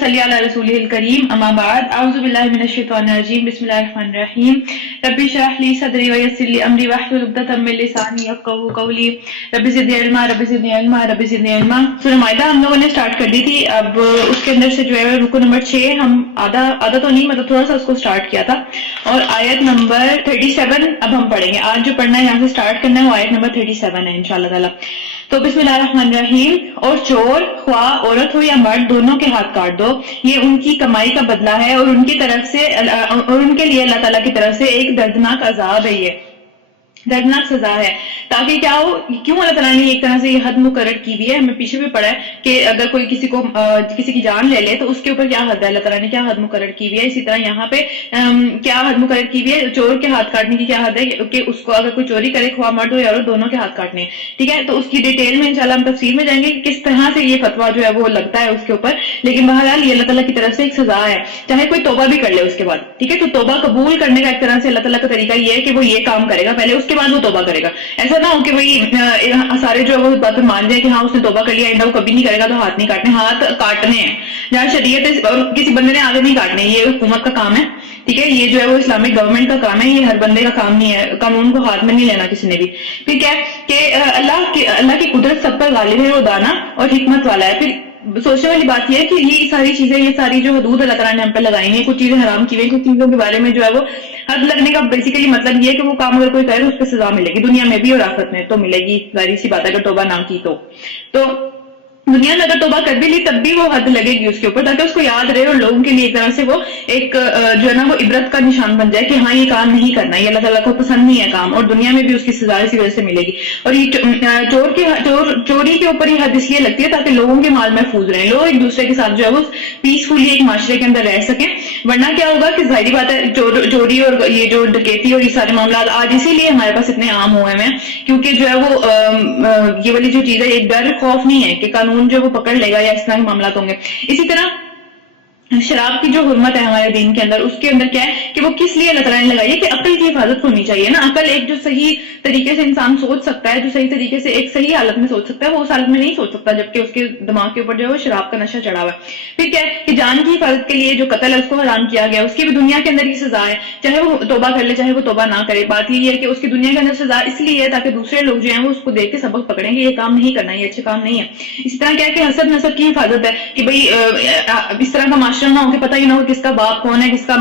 صلی علی رسولہ الکریم اما بعد اعوذ باللہ من الشیطان الرجیم بسم اللہ الرحمن الرحیم رب اشرح لی صدری ویسر لی امری واحلل عقدۃ من لسانی یفقهوا قولی رب زدنی علما رب زدنی علما رب زدنی علما۔ سورہ مائدہ ہم لوگوں نے سٹارٹ کر دی تھی، اب اس کے اندر سے جو ہے رکو نمبر 6 ہم آدھا تو نہیں مطلب تھوڑا سا اس کو سٹارٹ کیا تھا، اور آیت نمبر 37 اب ہم پڑھیں گے۔ آج جو پڑھنا ہے یہاں سے سٹارٹ کرنا ہے وہ آیت نمبر 37 ہے انشاءاللہ تعالی۔ تو بسم اللہ الرحمن الرحیم۔ اور چور خواہ عورت ہو یا مرد دونوں کے ہاتھ کاٹ دو، یہ ان کی کمائی کا بدلہ ہے اور ان کی طرف سے اور ان کے لیے اللہ تعالیٰ کی طرف سے ایک دردناک عذاب ہے، یہ دردناک سزا ہے۔ تاکہ کیا ہو، کیوں اللہ تعالیٰ نے ایک طرح سے یہ حد مقرر کی ہوئی ہے، ہمیں پیچھے بھی پڑھا ہے کہ اگر کوئی کسی کی جان لے لے تو اس کے اوپر کیا حد ہے، اللہ تعالیٰ نے کیا حد مقرر کی ہوئی ہے۔ اسی طرح یہاں پہ کیا حد مقرر کی ہوئی ہے، چور کے ہاتھ کاٹنے کی کیا حد ہے کہ اس کو اگر کوئی چوری کرے، خواہ مرد ہو یا عورت، دونوں کے ہاتھ کاٹنے، ٹھیک ہے۔ تو اس کی ڈیٹیل میں انشاءاللہ ہم تفصیل میں جائیں گے کہ کس طرح سے یہ فتویٰ جو ہے وہ لگتا ہے اس کے اوپر، لیکن بہرحال یہ اللہ تعالیٰ کی طرف سے ایک سزا ہے، چاہے کوئی توبہ بھی کر لے اس کے بعد، ٹھیک ہے۔ تو توبہ قبول کرنے کا ایک طرح سے اللہ تعالیٰ کا طریقہ یہ ہے کہ وہ یہ کام کرے گا پہلے، اس کے بعد وہ توبہ کرے گا۔ ایسا نہ ہو کہ سارے جو ہے وہ بات مان جائیں کہ ہاں اس نے توبہ کر لیا، آئندہ وہ کبھی نہیں کرے گا تو ہاتھ نہیں کاٹنے، ہاتھ کاٹنے ہیں جہاں شریعت اور کسی بندے نے آگے نہیں کاٹنے، یہ حکومت کا کام ہے، ٹھیک ہے۔ یہ جو ہے وہ اسلامک گورنمنٹ کا کام ہے، یہ ہر بندے کا کام نہیں ہے، قانون کو ہاتھ میں نہیں لینا کسی نے بھی، ٹھیک ہے۔ کہ اللہ کی قدرت سب پر غالب ہے، وہ دانا اور حکمت والا ہے۔ پھر سوچنے والی بات یہ ہے کہ یہ ساری چیزیں، یہ ساری جو حدود اللہ تعالیٰ نے ہم پہ لگائی ہیں، کچھ چیزیں حرام کی ہوئی ہیں، کچھ چیزوں کے بارے میں جو ہے وہ حد لگنے کا بیسیکلی مطلب یہ ہے کہ وہ کام اگر کوئی کرے اس پہ سزا ملے گی، دنیا میں بھی اور آخرت میں تو ملے گی، ظاہر سی بات ہے اگر توبہ نہ کی تو دنیا میں اگر توبہ کر بھی لی تب بھی وہ حد لگے گی اس کے اوپر، تاکہ اس کو یاد رہے اور لوگوں کے لیے ایک طرح سے وہ ایک جو ہے نا وہ عبرت کا نشان بن جائے کہ ہاں یہ کام نہیں کرنا، یہ اللہ تعالیٰ کو پسند نہیں ہے کام، اور دنیا میں بھی اس کی سزا اسی وجہ سے ملے گی۔ اور یہ چوری کے اوپر یہ حد اس لیے لگتی ہے تاکہ لوگوں کے مال محفوظ رہیں، لوگ ایک دوسرے کے ساتھ جو ہے وہ پیسفلی ایک معاشرے کے اندر رہ سکیں، ورنہ کیا ہوگا کہ ظاہری بات ہے چوری اور یہ جو ڈکیتی اور یہ سارے معاملات آج اسی لیے ہمارے پاس اتنے عام ہوئے ہیں کیونکہ جو ہے وہ یہ والی جو چیز ہے، ایک ڈر خوف نہیں ہے کہ قانون جو وہ پکڑ لے گا یا اس طرح کے معاملات ہوں گے۔ اسی طرح شراب کی جو حرمت ہے ہمارے دین کے اندر، اس کے اندر کیا ہے کہ وہ کس لیے اللہ تعالیٰ نے لگائی ہے کہ عقل کی حفاظت ہونی چاہیے نا۔ عقل ایک جو صحیح طریقے سے انسان سوچ سکتا ہے، جو صحیح طریقے سے ایک صحیح حالت میں سوچ سکتا ہے، وہ اس حالت میں نہیں سوچ سکتا جبکہ اس کے دماغ کے اوپر جو ہے وہ شراب کا نشہ چڑھا ہوا ہے۔ پھر کیا ہے کہ جان کی حفاظت کے لیے جو قتل ہے اس کو حرام کیا گیا، اس کی بھی دنیا کے اندر کی سزا ہے، چاہے وہ توبہ کر لے چاہے وہ توبہ نہ کرے۔ بات یہ ہے کہ اس کی دنیا کے اندر سزا اس لیے ہے تاکہ دوسرے لوگ جو ہیں وہ اس کو دیکھ کے سبق پکڑیں کہ یہ کام نہیں کرنا، یہ اچھا کام نہیں ہے۔ اسی طرح کیا ہے کہ حسد نسب کی حفاظت ہے کہ بھئی اس طرح کا معاشرہ نہ ہو کہ پتہ ہی نہ ہو کس کا باپ کون ہے، کس کا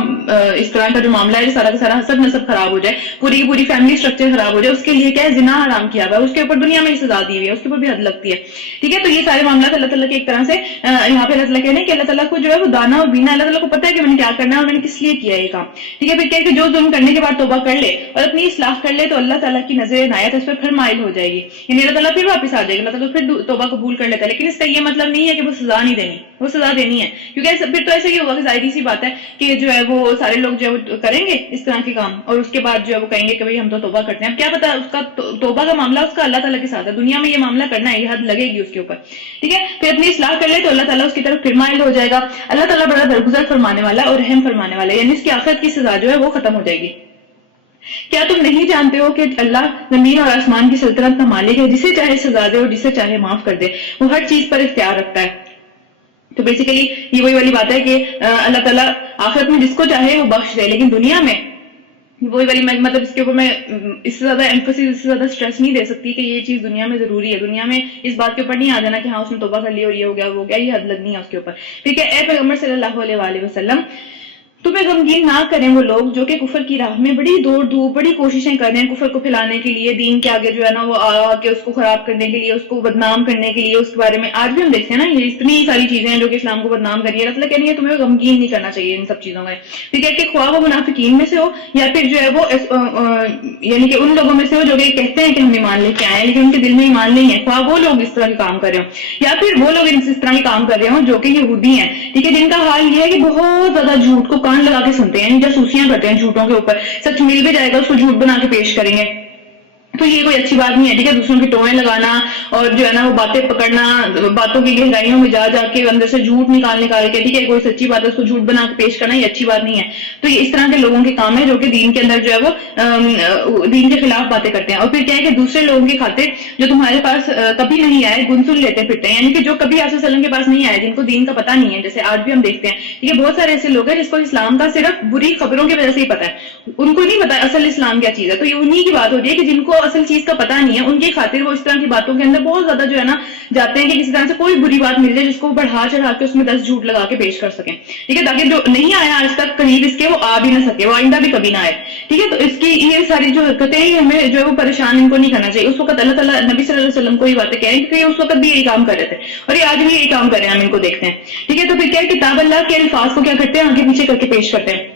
اس طرح کا جو معاملہ ہے سارا کا سارا حسد نسب خراب ہو جائے، پوری فیملی سٹرکچر خراب ہو جائے، اس کے لیے کیا ہے زنا حرام کیا ہوا ہے، اس کے اوپر دنیا میں سزا دی ہوئی ہے، اس کے اوپر بھی حد لگتی ہے، ٹھیک ہے۔ تو یہ سارے معاملات اللہ تعالیٰ کے ایک طرح سے یہاں پہ اللہ تعالیٰ کہہ رہے ہیں کہ اللہ تعالیٰ کو جو ہے وہ دانا اور بینا، اللہ تعالیٰ کو پتہ ہے کہ میں نے کیا کرنا ہے اور میں نے کس لیے کیا ہے یہ کام، ٹھیک ہے۔ پھر کیا ہے کہ جو ظلم کرنے کے بعد توبہ کر لے اور اپنی اصلاح کر لے تو اللہ تعالیٰ کی نظر عنایت اس پر پھر مائل ہو جائے گی، یعنی اللہ تعالیٰ پھر واپس آ جائے گا، اللہ تعالیٰ پھر توبہ قبول کر لیتا ہے۔ لیکن اس کا یہ مطلب نہیں ہے کہ وہ سزا نہیں دینی، وہ سزا دینی ہے، کیونکہ پھر تو ایسا ہی ہوگا کہ ظاہری سی بات ہے کہ جو ہے وہ سارے لوگ جو ہے وہ کریں گے اس طرح کے کام، اور اس کے بعد جو ہے وہ کہیں گے کہ بھئی ہم تو توبہ کرتے ہیں۔ اب کیا پتا اس کا توبہ کا معاملہ اس کا اللہ تعالیٰ کے ساتھ ہے، دنیا میں یہ معاملہ کرنا ہے، یہ حد لگے گی اس کے اوپر، ٹھیک ہے۔ پھر اپنی اصلاح کر لے تو اللہ تعالیٰ اس کی طرف پھر مائل ہو جائے گا۔ اللہ تعالیٰ بڑا درگزر فرمانے والا اور رحم فرمانے والا ہے، یعنی اس کی آخرت کی سزا جو ہے وہ ختم ہو جائے گی۔ کیا تم نہیں جانتے ہو کہ اللہ زمین اور آسمان کی سلطنت کا مالک ہے، جسے چاہے سزا دے اور جسے چاہے معاف کر دے، وہ ہر چیز پر اختیار رکھتا ہے۔ تو بیسیکلی یہ وہی والی بات ہے کہ اللہ تعالیٰ آخرت میں جس کو چاہے وہ بخش دے، لیکن دنیا میں وہی والی مطلب اس کے اوپر میں اس سے زیادہ ایمفسس، اس سے زیادہ اسٹریس نہیں دے سکتی کہ یہ چیز دنیا میں ضروری ہے۔ دنیا میں اس بات کے اوپر نہیں آ جانا کہ ہاں اس نے توبہ کر لی اور یہ ہو گیا وہ ہو گیا، یہ حد لگنی ہے اس کے اوپر، ٹھیک ہے۔ اے پیغمبر صلی اللہ علیہ وآلہ وسلم، تمہیں غمگین نہ کریں وہ لوگ جو کہ کفر کی راہ میں بڑی دوڑ دھوپ بڑی کوششیں کر رہے ہیں کفر کو پھیلانے کے لیے، دین کے آگے جو ہے نا وہ آ کے اس کو خراب کرنے کے لیے، اس کو بدنام کرنے کے لیے، اس کے بارے میں آج بھی ہم دیکھتے ہیں نا یہ اتنی ساری چیزیں ہیں جو کہ اسلام کو بدنام کر رہی ہے۔ اللہ تعالیٰ کہہ رہی ہے تمہیں غمگین نہیں کرنا چاہیے ان سب چیزوں میں، ٹھیک ہے، کہ خواہ وہ منافقین میں سے ہو یا پھر جو ہے وہ یعنی کہ ان لوگوں میں سے ہو جو کہ کہتے ہیں کہ ہم ایمان لے کے آئے ہیں لیکن ان کے دل میں ایمان نہیں ہے، خواہ وہ لوگ اس طرح کے کام کر رہے ہوں یا پھر وہ لوگ اس طرح کے کام کر رہے ہوں جو کہ یہودی ہیں، ٹھیک ہے، جن کا حال یہ ہے کہ بہت زیادہ جھوٹ کو کان لگا کے سنتے ہیں، جاسوسیاں کرتے ہیں جھوٹوں کے اوپر، سچ مل بھی جائے گا اس کو جھوٹ بنا کے پیش کریں گے، تو یہ کوئی اچھی بات نہیں ہے، ٹھیک ہے، دوسروں کی ٹوئیں لگانا اور جو ہے نا وہ باتیں پکڑنا، باتوں کی گہرائیوں میں جا جا کے اندر سے جھوٹ نکال کے، ٹھیک ہے، کوئی سچی بات ہے اس کو جھوٹ بنا کے پیش کرنا، یہ اچھی بات نہیں ہے۔ تو یہ اس طرح کے لوگوں کے کام ہے جو کہ دین کے اندر جو ہے وہ دین کے خلاف باتیں کرتے ہیں۔ اور پھر کیا ہے کہ دوسرے لوگوں کی خاطر جو تمہارے پاس کبھی نہیں آئے گن سن لیتے پھرتے ہیں، یعنی کہ جو کبھی آپ صلی اللہ علیہ وسلم کے پاس نہیں آئے، جن کو دین کا پتہ نہیں ہے، جیسے آج بھی ہم دیکھتے ہیں، ٹھیک ہے، بہت سارے ایسے لوگ ہیں جس کو اسلام کا صرف بری خبروں کی وجہ سے ہی پتہ ہے، ان کو نہیں پتا اصل اسلام کیا چیز ہے۔ تو یہ انہی کی بات ہوتی ہے کہ جن کو اصل چیز کا پتہ نہیں ہے، ان کی خاطر وہ اس طرح کی باتوں کے اندر بہت زیادہ جو ہے نا جاتے ہیں کہ کسی طرح سے کوئی بری بات مل جائے جس کو بڑھا چڑھا کے اس میں 10 جھوٹ لگا کے پیش کر سکیں، ٹھیک ہے، تاکہ جو نہیں آیا آج تک قریب اس کے وہ آ بھی نہ سکے، وہ آئندہ بھی کبھی نہ آئے، ٹھیک ہے۔ تو اس کی یہ ساری جو حرکتیں ہیں ہمیں جو ہے وہ پریشان ان کو نہیں کرنا چاہیے۔ اس وقت اللہ تعالیٰ نبی صلی اللہ علیہ وسلم کو یہ باتیں کہیں کہ اس وقت بھی یہی کام کر رہے تھے اور یہ آج بھی یہی کام کر رہے ہیں، ہم ان کو دیکھتے ہیں، ٹھیک ہے۔ تو پھر کیا کتاب اللہ کے الفاظ کو کیا کرتے ہیں، آگے پیچھے کر کے پیش کرتے ہیں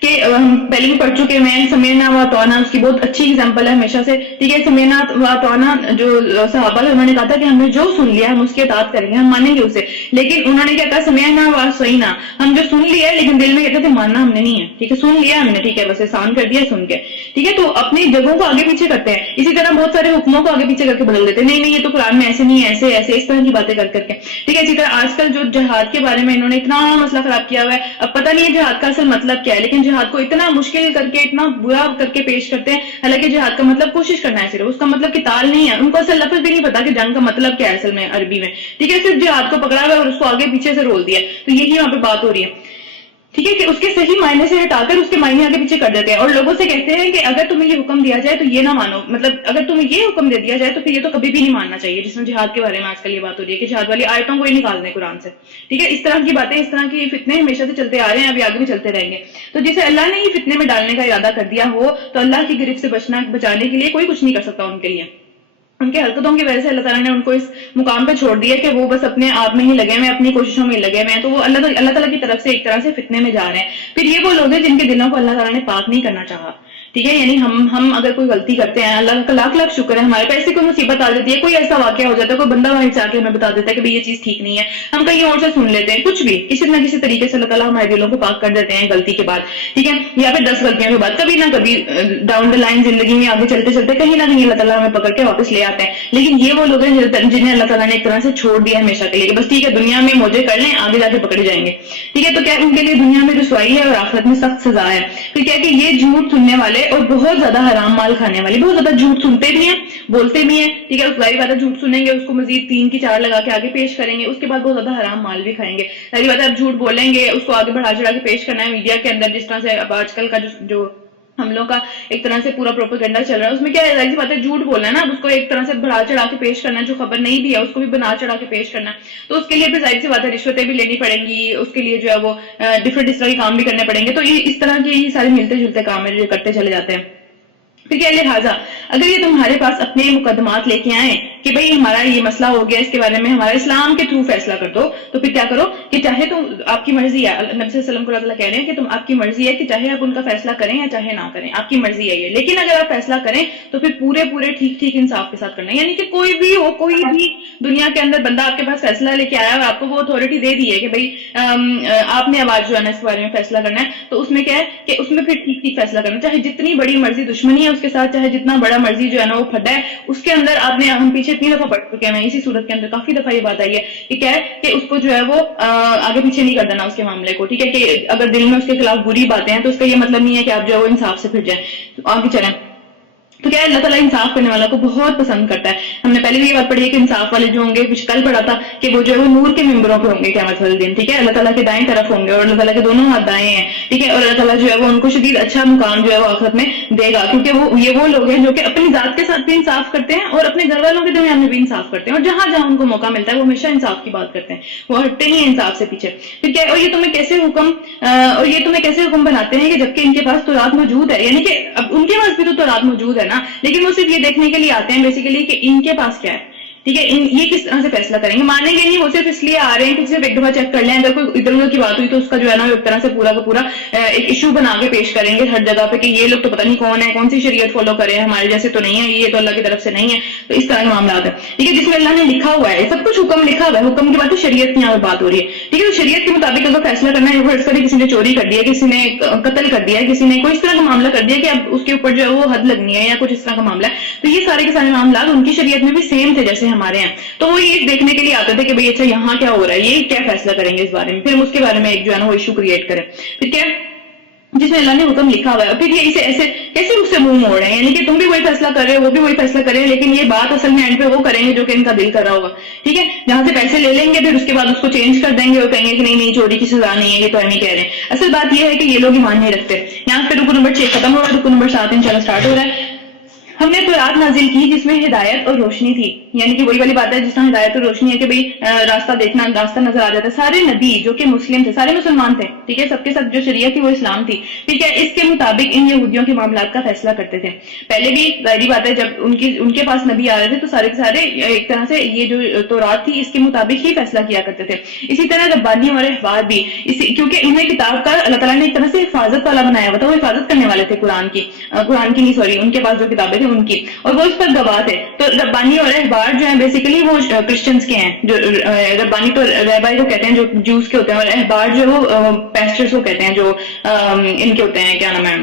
کہ ہم پہلے بھی پڑھ چکے ہیں، سمیعنا و اطعنا اس کی بہت اچھی اگزامپل ہے ہمیشہ سے، ٹھیک ہے۔ سمیعنا و اطعنا جو صحابہ انہوں نے کہا تھا کہ ہم نے جو سن لیا ہم اس کی اطاعت کریں گے، ہم مانیں گے اسے، لیکن انہوں نے کیا کہا سمیعنا و عصینا، ہم جو سن لیا ہے لیکن دل میں کہتے تھے ماننا ہم نے نہیں ہے، ٹھیک ہے، سن لیا ہم نے، ٹھیک ہے، بس احسان کر دیا سن کے، ٹھیک ہے۔ تو اپنی جگہوں کو آگے پیچھے کرتے ہیں، اسی طرح بہت سارے حکموں کو آگے پیچھے کر کے بدل دیتے ہیں، نہیں نہیں یہ تو قرآن میں ایسے نہیں ہے، ایسے ایسے اس طرح کی باتیں کر کے، ٹھیک ہے۔ اسی طرح آج کل جو جہاد کے بارے میں انہوں نے اتنا مسئلہ خراب کیا ہوا ہے، اب پتہ نہیں ہے جہاد کا اصل مطلب کیا ہے، لیکن جہاد کو اتنا مشکل کر کے اتنا برا کر کے پیش کرتے ہیں، حالانکہ جہاد کا مطلب کوشش کرنا ہے، صرف اس کا مطلب قتال نہیں ہے، ان کو اصل لفظ بھی نہیں پتا کہ جنگ کا مطلب کیا ہے اصل میں عربی میں، ٹھیک ہے، صرف جہاد کو پکڑا ہوا ہے اور اس کو آگے پیچھے سے رول دیا، تو یہی وہاں پہ بات ہو رہی ہے، ٹھیک ہے، کہ اس کے صحیح معنی سے ہٹا کر اس کے معنی آگے پیچھے کر دیتے ہیں اور لوگوں سے کہتے ہیں کہ اگر تمہیں یہ حکم دیا جائے تو یہ نہ مانو، مطلب اگر تمہیں یہ حکم دے دیا جائے تو پھر یہ تو کبھی بھی نہیں ماننا چاہیے، جس میں جہاد کے بارے میں آج کل یہ بات ہو رہی ہے کہ جہاد والی آیتوں کو ہی نکال دیں قرآن سے، ٹھیک ہے۔ اس طرح کی باتیں، اس طرح کی فتنے ہمیشہ سے چلتے آ رہے ہیں، ابھی آگے بھی چلتے رہیں گے۔ تو جسے اللہ نے یہ فتنے میں ڈالنے کا ارادہ کر دیا ہو تو اللہ کی گرفت سے بچانے کے لیے کوئی کچھ نہیں کر سکتا ان کے لیے، ان کے حرکتوں کی وجہ سے اللہ تعالیٰ نے ان کو اس مقام پہ چھوڑ دیا کہ وہ بس اپنے آپ میں ہی لگے ہوئے ہیں، اپنی کوششوں میں لگے ہوئے ہیں، تو وہ اللہ تعالیٰ کی طرف سے ایک طرح سے فتنے میں جا رہے ہیں۔ پھر یہ وہ لوگ ہیں جن کے دلوں کو اللہ تعالیٰ نے پاک نہیں کرنا چاہا، ٹھیک ہے، یعنی ہم اگر کوئی غلطی کرتے ہیں، اللہ کا لاکھ لاکھ شکر ہے ہمارے پاس ایسی کوئی مصیبت آ جاتی ہے، کوئی ایسا واقعہ ہو جاتا ہے، کوئی بندہ ہمارے سے آ کے ہمیں بتا دیتا ہے کہ بھئی یہ چیز ٹھیک نہیں ہے، ہم کہیں اور سے سن لیتے ہیں، کچھ بھی کسی نہ کسی طریقے سے اللہ تعالیٰ ہمارے دلوں کو پاک کر دیتے ہیں غلطی کے بعد، ٹھیک ہے، یا پھر 10 غلطیوں کے بعد، کبھی نہ کبھی ڈاؤن دا لائن زندگی میں آگے چلتے چلتے کہیں نہ کہیں اللہ تعالیٰ ہمیں پکڑ کے واپس لے آتے ہیں۔ لیکن یہ وہ لوگ ہیں جنہیں اللہ تعالیٰ نے ایک طرح سے چھوڑ دیا ہمیشہ کے لیے کہ بس ٹھیک ہے دنیا میں موجے کر لیں، آگے جا کے پکڑے جائیں گے، ٹھیک ہے۔ تو کیا ان کے لیے دنیا میں رسوائی ہے اور آخرت میں سخت سزا ہے۔ پھر کیا کہ یہ جھوٹ سننے والے اور بہت زیادہ حرام مال کھانے والے، بہت زیادہ جھوٹ سنتے بھی ہیں بولتے بھی ہیں، ٹھیک ہے، اس ظاہر بات ہے جھوٹ سنیں گے، اس کو مزید 3 کی 4 لگا کے آگے پیش کریں گے، اس کے بعد بہت زیادہ حرام مال بھی کھائیں گے، ظاہر بات ہے اب جھوٹ بولیں گے، اس کو آگے بڑھا چڑھا کے پیش کرنا ہے میڈیا کے اندر، جس طرح سے اب آج کل کا جو ہم لوگ کا ایک طرح سے پورا پروپیگنڈا چل رہا ہے، اس میں کیا ہے ظاہر سی بات ہے جھوٹ بولنا ہے نا، اب اس کو ایک طرح سے بڑھا چڑھا کے پیش کرنا ہے، جو خبر نہیں بھی ہے اس کو بھی بنا چڑھا کے پیش کرنا ہے، تو اس کے لیے پھر ظاہر سی بات ہے رشوتیں بھی لینی پڑیں گی، اس کے لیے جو ہے وہ ڈفرینٹ اس طرح کے کام بھی کرنے پڑیں گے، تو یہ اس طرح کے یہ سارے ملتے جلتے کام ہے جو کرتے چلے جاتے ہیں۔ پھر کیا لہٰذا اگر یہ تمہارے پاس اپنے مقدمات لے کے آئیں کہ بھئی ہمارا یہ مسئلہ ہو گیا، اس کے بارے میں ہمارے اسلام کے تھرو فیصلہ کر دو، تو پھر کیا کرو کہ چاہے تم آپ کی مرضی ہے، نبی صلی اللہ علیہ وسلم کو اللہ تعالیٰ کہہ رہے ہیں کہ تم آپ کی مرضی ہے کہ چاہے آپ ان کا فیصلہ کریں یا چاہے نہ کریں، آپ کی مرضی ہے یہ، لیکن اگر آپ فیصلہ کریں تو پھر پورے ٹھیک انصاف کے ساتھ کرنا ہے، یعنی کہ کوئی بھی ہو، کوئی بھی دنیا کے اندر بندہ آپ کے پاس فیصلہ لے کے آیا اور آپ کو وہ اتھارٹی دے دی ہے کہ بھئی آپ نے آواز جو ہے نا اس بارے میں فیصلہ کرنا ہے، تو اس میں کیا ہے کہ اس میں پھر ٹھیک فیصلہ کرنا، چاہے جتنی بڑی مرضی دشمنی ہے اس کے ساتھ، چاہے جتنا بڑا مرضی جو ہے نا وہ پھڈا ہے اس کے اندر، آپ نے ہم پیچھے اتنی دفعہ پڑھ چکے ہیں، اسی صورت کے اندر کافی دفعہ یہ بات آئی ہے کہ کیا ہے کہ اس کو جو ہے وہ آگے پیچھے نہیں کر دینا اس کے معاملے کو، ٹھیک ہے، کہ اگر دل میں اس کے خلاف بری باتیں ہیں تو اس کا یہ مطلب نہیں ہے کہ آپ جو ہے وہ انصاف سے پھر جائیں، آگے چلیں۔ تو کیا ہے اللہ تعالیٰ انصاف کرنے والا کو بہت پسند کرتا ہے، ہم نے پہلے بھی یہ بات پڑھی ہے کہ انصاف والے جو ہوں گے، کچھ کل پڑھا تھا کہ وہ جو ہے وہ نور کے ممبروں پہ ہوں گے قیامت والے دن، ٹھیک ہے، اللہ تعالیٰ کے دائیں طرف ہوں گے اور اللہ تعالیٰ کے دونوں ہاتھ دائیں ہیں، ٹھیک ہے، اور اللہ تعالیٰ جو ہے وہ ان کو شدید اچھا مقام جو ہے وہ آخرت میں دے گا، کیونکہ یہ وہ لوگ ہیں جو کہ اپنی ذات کے ساتھ بھی انصاف کرتے ہیں اور اپنے گھر والوں کے درمیان میں بھی انصاف کرتے ہیں، اور جہاں جہاں ان کو موقع ملتا ہے وہ ہمیشہ انصاف کی بات کرتے ہیں، وہ ہٹتے نہیں انصاف سے پیچھے۔ پھر کیا اور یہ تمہیں کیسے حکم بناتے ہیں کہ جبکہ ان کے پاس تورات موجود ہے، یعنی کہ اب ان کے پاس بھی تو تورات موجود ہے نا، لیکن وہ صرف یہ دیکھنے کے لیے آتے ہیں بیسیکلی کہ ان کے پاس کیا ہے، ٹھیک ہے. یہ کس طرح سے فیصلہ کریں گے؟ مانیں گے نہیں، وہ صرف اس لیے آ رہے ہیں کہ صرف ایک دفعہ چیک کر لیں، اگر کوئی ادھر ادھر کی بات ہوئی تو اس کا جو ہے نا ایک طرح سے پورا کا پورا ایک ایشو بنا کے پیش کریں گے ہر جگہ پہ کہ یہ لوگ تو پتہ نہیں کون ہے، کون سی شریعت فالو کرے ہیں، ہمارے جیسے تو نہیں ہے، یہ تو اللہ کی طرف سے نہیں ہے. تو اس طرح کے معاملات ہیں. ٹھیک ہے، جس میں اللہ نے لکھا ہوا ہے سب کچھ، حکم لکھا ہوا ہے، حکم کی بات تو شریعت کی یہاں پہ بات ہو رہی ہے. ٹھیک ہے، تو شریعت کے مطابق اگر فیصلہ کرنا ہے، فرض کریں کسی نے چوری کر دیا، کسی نے قتل کر دیا، کسی نے کوئی اس طرح کا معاملہ کر دیا کہ اب اس کے اوپر جو ہے وہ حد لگنی ہے یا کچھ اس طرح کا معاملہ ہے، تو یہ سارے کے سارے معاملات ان کی شریعت میں بھی سیم تھے جیسے ہمارے ہیں. تو وہ یہ دیکھنے کے لیے آتے تھے کہ بھئی اچھا یہاں کیا ہو رہا ہے، یہ کیا فیصلہ کریں گے اس بارے میں، پھر ہم اس کے بارے میں ایک جو ہے نا وہ ایشو کریٹ کریں. پھر کیا جس میں اللہ نے حکم لکھا ہوا ہے، پھر یہ اسے ایسے کیسے اس سے منہ موڑ رہے ہیں، یعنی کہ تم بھی وہی فیصلہ کر رہے ہو، وہ بھی وہی فیصلہ کر رہے ہیں، لیکن یہ بات اصل میں اینڈ پہ وہ کریں گے جو کہ ان کا دل کر رہا ہوگا. ٹھیک ہے، جہاں سے پیسے لے لیں گے پھر اس کے بعد اس کو چینج کر دیں گے اور کہیں گے کہ نہیں نہیں چوری کی سزا نہیں ہے، یہ تو ہم ہی کہہ رہے ہیں. اصل بات یہ ہے کہ یہ لوگ ایمان نہیں رکھتے. یہاں پہ رکو نمبر 6 ختم ہو رہا ہے، رکو نمبر 7 انشاءاللہ سٹارٹ ہو رہا ہے. ہم نے تورات نازل کی جس میں ہدایت اور روشنی تھی، یعنی کہ وہی والی بات ہے جس طرح ہدایت اور روشنی ہے کہ بھئی راستہ دیکھنا، راستہ نظر آ جاتا ہے. سارے نبی جو کہ مسلم تھے، سارے مسلمان تھے، ٹھیک ہے، سب کے سب جو شریعت تھی وہ اسلام تھی. ٹھیک ہے، اس کے مطابق ان یہودیوں کے معاملات کا فیصلہ کرتے تھے. پہلے بھی ظاہری بات ہے جب ان کے پاس نبی آ رہے تھے تو سارے کے سارے ایک طرح سے یہ جو تورات تھی اس کے مطابق ہی فیصلہ کیا کرتے تھے. اسی طرح ربانی اور احبار بھی کیونکہ انہیں کتاب کا اللہ تعالیٰ نے ایک طرح سے حفاظت والا بنایا ہوا تھا، وہ حفاظت کرنے والے تھے قرآن کی نہیں سوری ان کے پاس جو کتابیں تھیں ان کی، اور وہ اس پر گواہ تھے. تو ربانی اور احبار جو ہیں بیسیکلی وہ کرسچنز کے ہیں. جو ربانی تو رہبائی کو کہتے ہیں جو جوز کے ہوتے ہیں، اور احبار جو وہ پیسٹرز کو کہتے ہیں جو ان کے ہوتے ہیں، کیا نام ہے،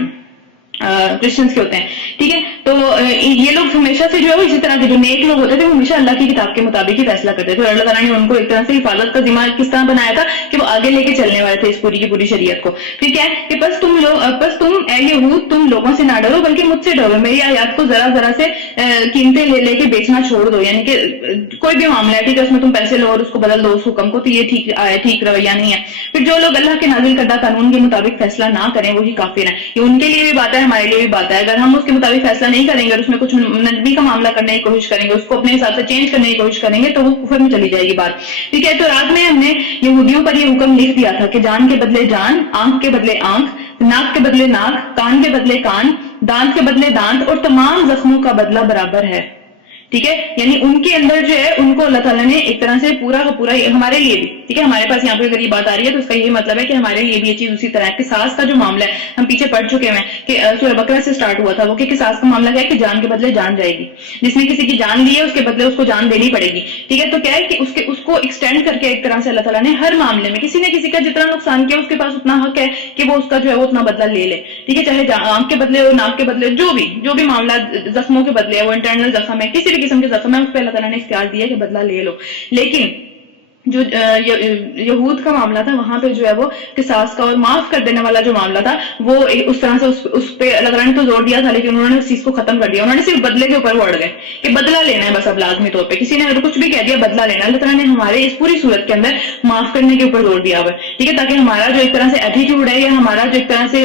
کرسچنس کے ہوتے ہیں. ٹھیک ہے، تو یہ لوگ ہمیشہ سے جو ہے اسی طرح کے جو نیک لوگ ہوتے تھے وہ ہمیشہ اللہ کی کتاب کے مطابق ہی فیصلہ کرتے تھے، اور اللہ تعالیٰ نے ان کو ایک طرح سے حفاظت کا ذمہ کس طرح بنایا تھا کہ وہ آگے لے کے چلنے والے تھے اس پوری کی پوری شریعت کو. ٹھیک ہے، کہ بس تم اے یہود تم لوگوں سے نہ ڈرو بلکہ مجھ سے ڈرو، میری آیات کو ذرا ذرا سے قیمتیں لے لے کے بیچنا چھوڑ دو. یعنی کہ کوئی بھی معاملہ ہے ٹھیک ہے اس میں تم پیسے لو اور اس کو بدل دو اس حکم کو، تو یہ ٹھیک رویہ نہیں ہے. پھر جو لوگ اللہ کے نازل کردہ قانون کے مطابق فیصلہ نہ کریں وہی کافر ہیں. یہ ان کے لیے بھی بات ہے، ہمارے لیے بھی بات ہے. اگر ہم اس کے مطابق فیصلہ نہیں کریں گے اور اس میں کچھ نجبی کا معاملہ کرنے کی کوشش کریں گے، اس کو اپنے حساب سے چینج کرنے کی کوشش کریں گے تو وہ کفر میں چلی جائے گی بات. ٹھیک ہے، تو رات میں ہم نے یہودیوں پر یہ حکم لکھ دیا تھا کہ جان کے بدلے جان، آنکھ کے بدلے آنکھ، ناک کے بدلے ناک، کان کے بدلے کان، دانت کے بدلے دانت، اور تمام زخموں کا بدلہ برابر ہے. ٹھیک ہے، یعنی ان کے اندر جو ہے ان کو اللہ تعالیٰ نے ایک طرح سے پورا کا پورا ہمارے لیے بھی، ٹھیک ہے، ہمارے پاس یہاں پہ اگر یہ بات آ رہی ہے تو اس کا یہ مطلب ہے کہ ہمارے لیے بھی یہ چیز اسی طرح ہے. قصاص کا جو معاملہ ہے ہم پیچھے پڑھ چکے ہیں کہ سورہ بقرہ سے سٹارٹ ہوا تھا وہ کہ قصاص کا معاملہ کیا ہے کہ جان کے بدلے جان جائے گی. جس نے کسی کی جان لی ہے اس کے بدلے اس کو جان دینی پڑے گی. ٹھیک ہے، تو کیا ہے کہ اس کو ایکسٹینڈ کر کے ایک طرح سے اللہ تعالیٰ نے ہر معاملے میں کسی نے کسی کا جتنا نقصان کیا اس کے پاس اتنا حق ہے کہ وہ اس کا جو ہے وہ اتنا بدلہ لے لے. ٹھیک ہے، چاہے آنکھ کے بدلے ہو، ناک کے بدلے، جو بھی معاملہ زخموں کے بدلے ہے، وہ انٹرنل زخم ہے، کسی بھی قسم کے زخم ہے، اس پہ اللہ تعالیٰ نے اختیار دیا کہ بدلہ لے لو. لیکن جو یہود کا معاملہ تھا وہاں پہ جو ہے وہ قصاص کا اور معاف کر دینے والا جو معاملہ تھا وہ اس طرح سے اس پہ اللہ تعالیٰ نے تو زور دیا تھا لیکن انہوں نے اس چیز کو ختم کر دیا. انہوں نے صرف بدلے کے اوپر وہ اڑ گئے کہ بدلہ لینا ہے بس. اب لازمی طور پہ کسی نے اگر کچھ بھی کہہ دیا بدلہ لینا، اللہ تعالیٰ نے ہمارے اس پوری صورت کے اندر معاف کرنے کے اوپر زور دیا ہوا ہے. ٹھیک ہے، تاکہ ہمارا جو ایک طرح سے ایٹیٹیوڈ ہے یا ہمارا جو ایک طرح سے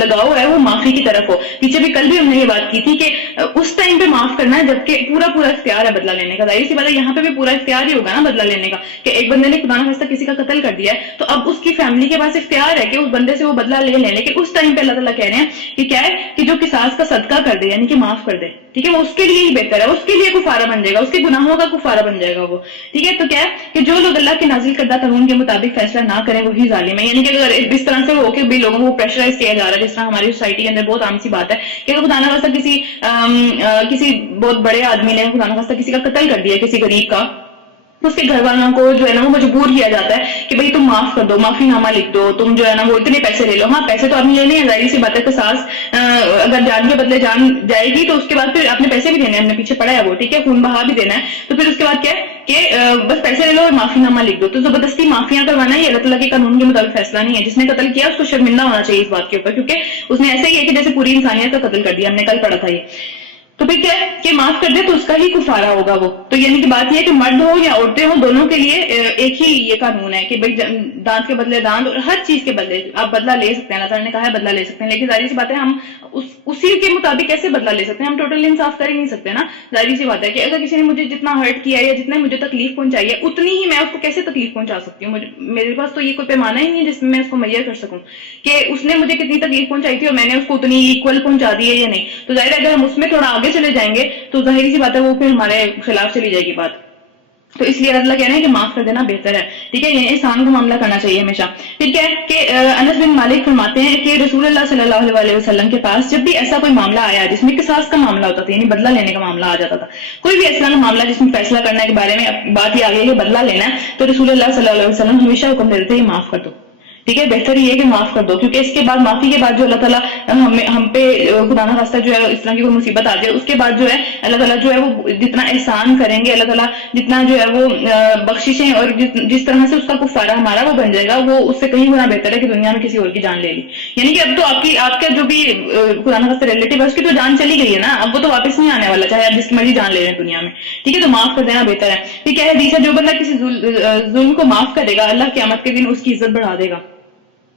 لگاؤ ہے وہ معافی کی طرف ہو. پیچھے بھی کل بھی ہم نے یہ بات کی تھی کہ اس ٹائم پہ معاف کرنا ہے جبکہ پورا اختیار ہے بدلہ لینے کا. ظاہر سی بات ہے یہاں پہ بھی پورا اختیار ہی ہوگا نا بدلہ لینے کا کہ ایک بندے نے خدا نخواستہ کسی کا قتل کر دیا ہے تو اب اس کی فیملی کے پاس اختیار ہے کہ اس بندے سے وہ بدلہ لے لیں. لیکن اس ٹائم پہ اللہ تعالیٰ کہہ رہے ہیں کہ کیا ہے کہ جو قصاص کا صدقہ کر دے یعنی کہ معاف کر دے، ٹھیک ہے، وہ اس کے لیے ہی بہتر ہے، اس کے لیے کفارہ بن جائے گا، اس کے گناہوں کا کفارہ بن جائے گا وہ. ٹھیک ہے، تو کیا ہے کہ جو لوگ اللہ کے نازل کردہ قانون کے مطابق فیصلہ نہ کریں وہی ظالم ہے. یعنی کہ اگر اس طرح سے ہو کہ بھی لوگوں کو پریشرائز کیا جا رہا ہے، جس طرح ہماری سوسائٹی کے اندر بہت عام سی بات ہے کہ اگر خدا نخواستہ کسی بہت بڑے آدمی نے خدا نخواستہ کسی کا قتل کر دیا کسی غریب کا، تو اس کے گھر والوں کو جو ہے نا وہ مجبور کیا جاتا ہے کہ بھئی تم معاف کر دو، معافی نامہ لکھ دو، تم جو ہے نا وہ اتنے پیسے لے لو. ہاں پیسے تو آپ نے لینے ہیں، ظاہر سی بات ہے. قصاص اگر جان کے بدلے جان جائے گی تو اس کے بعد پھر آپ نے پیسے بھی دینے ہیں، ہم نے پیچھے پڑھا ہے وہ، ٹھیک ہے، خون بہا بھی دینا ہے. تو پھر اس کے بعد کیا ہے کہ بس پیسے لے لو اور معافی نامہ لکھ دو. تو زبردستی معافیاں کروانا یہ اللہ تعالیٰ کے قانون کے مطابق فیصلہ نہیں ہے. جس نے قتل کیا اس کو شرمندہ ہونا چاہیے اس بات کے اوپر، کیونکہ اس نے ایسے ہی ہے کہ جیسے پوری انسانیت کا قتل کر دیا. ہم نے کل پڑھا تھا یہ. تو پھر کیا ہے کہ معاف کر دے تو اس کا ہی کفارہ ہوگا وہ. تو یعنی کہ بات یہ ہے کہ مرد ہو یا عورتیں ہوں دونوں کے لیے ایک ہی یہ قانون ہے کہ بھائی دانت کے بدلے دانت، اور ہر چیز کے بدلے آپ بدلہ لے سکتے ہیں. اللہ تعالیٰ نے کہا ہے بدلہ لے سکتے ہیں، لیکن ظاہر سی بات ہے ہم اسی کے مطابق کیسے بدلہ لے سکتے ہیں؟ ہم ٹوٹل انصاف کر ہی نہیں سکتے نا. ظاہر سی بات ہے کہ اگر کسی نے مجھے جتنا ہرٹ کیا ہے یا جتنا مجھے تکلیف پہنچائی ہے اتنی ہی میں اس کو کیسے تکلیف پہنچا سکتی ہوں؟ میرے پاس تو یہ کوئی پیمانہ ہی نہیں ہے جس میں اس کو میئر کر سکوں کہ اس نے مجھے کتنی تکلیف پہنچائی تھی اور میں نے اس کو اتنی ایکول پہنچا دی ہے یا نہیں. تو ظاہر ہے اگر ہم اس میں تھوڑا آگے آگے چلے جائیں گے تو ظاہری سی بات ہے وہ پھر ہمارے خلاف چلی جائے گی بات. تو اس لیے اللہ کہہ رہے ہیں کہ معاف کر دینا بہتر ہے. ٹھیک ہے, یہ احسان کا معاملہ کرنا چاہیے ہمیشہ. پھر کیا ہے کہ انس بن مالک فرماتے ہیں کہ رسول اللہ صلی اللہ علیہ وسلم کے پاس جب بھی ایسا کوئی معاملہ آیا جس میں قصاص کا معاملہ ہوتا تھا, یعنی بدلہ لینے کا معاملہ آ جاتا تھا, کوئی بھی ایسا معاملہ جس میں فیصلہ کرنے کے بارے میں بات یہ آ گئی کہ بدلہ لینا ہے, تو رسول اللہ صلی اللہ علیہ وسلم ہمیشہ حکم دیتے ہیں معاف کر دو. ٹھیک ہے, بہتر یہ ہے کہ معاف کر دو, کیونکہ اس کے بعد معافی کے بعد جو اللہ تعالیٰ ہم پہ خدا نہ خواستہ جو ہے اس طرح کی کوئی مصیبت آ جائے, اس کے بعد جو ہے اللہ تعالیٰ جو ہے وہ جتنا احسان کریں گے, اللہ تعالیٰ جتنا جو ہے وہ بخششیں اور جس طرح سے اس کا کفارہ ہمارا وہ بن جائے گا, وہ اس سے کہیں گنا بہتر ہے کہ دنیا میں کسی اور کی جان لے لی. یعنی کہ اب تو آپ کا جو بھی خدا نہ خواستہ ریلیٹو ہے اس کی تو جان چلی گئی ہے نا, اب وہ تو واپس نہیں آنے والا, چاہے آپ جس کی مرضی جان لے رہے ہیں دنیا میں. ٹھیک ہے, تو معاف کر دینا بہتر ہے. ٹھیک ہے, حدیث ہے جو بندہ کسی ظلم کو معاف کرے گا اللہ قیامت کے دن اس کی عزت بڑھا دے گا,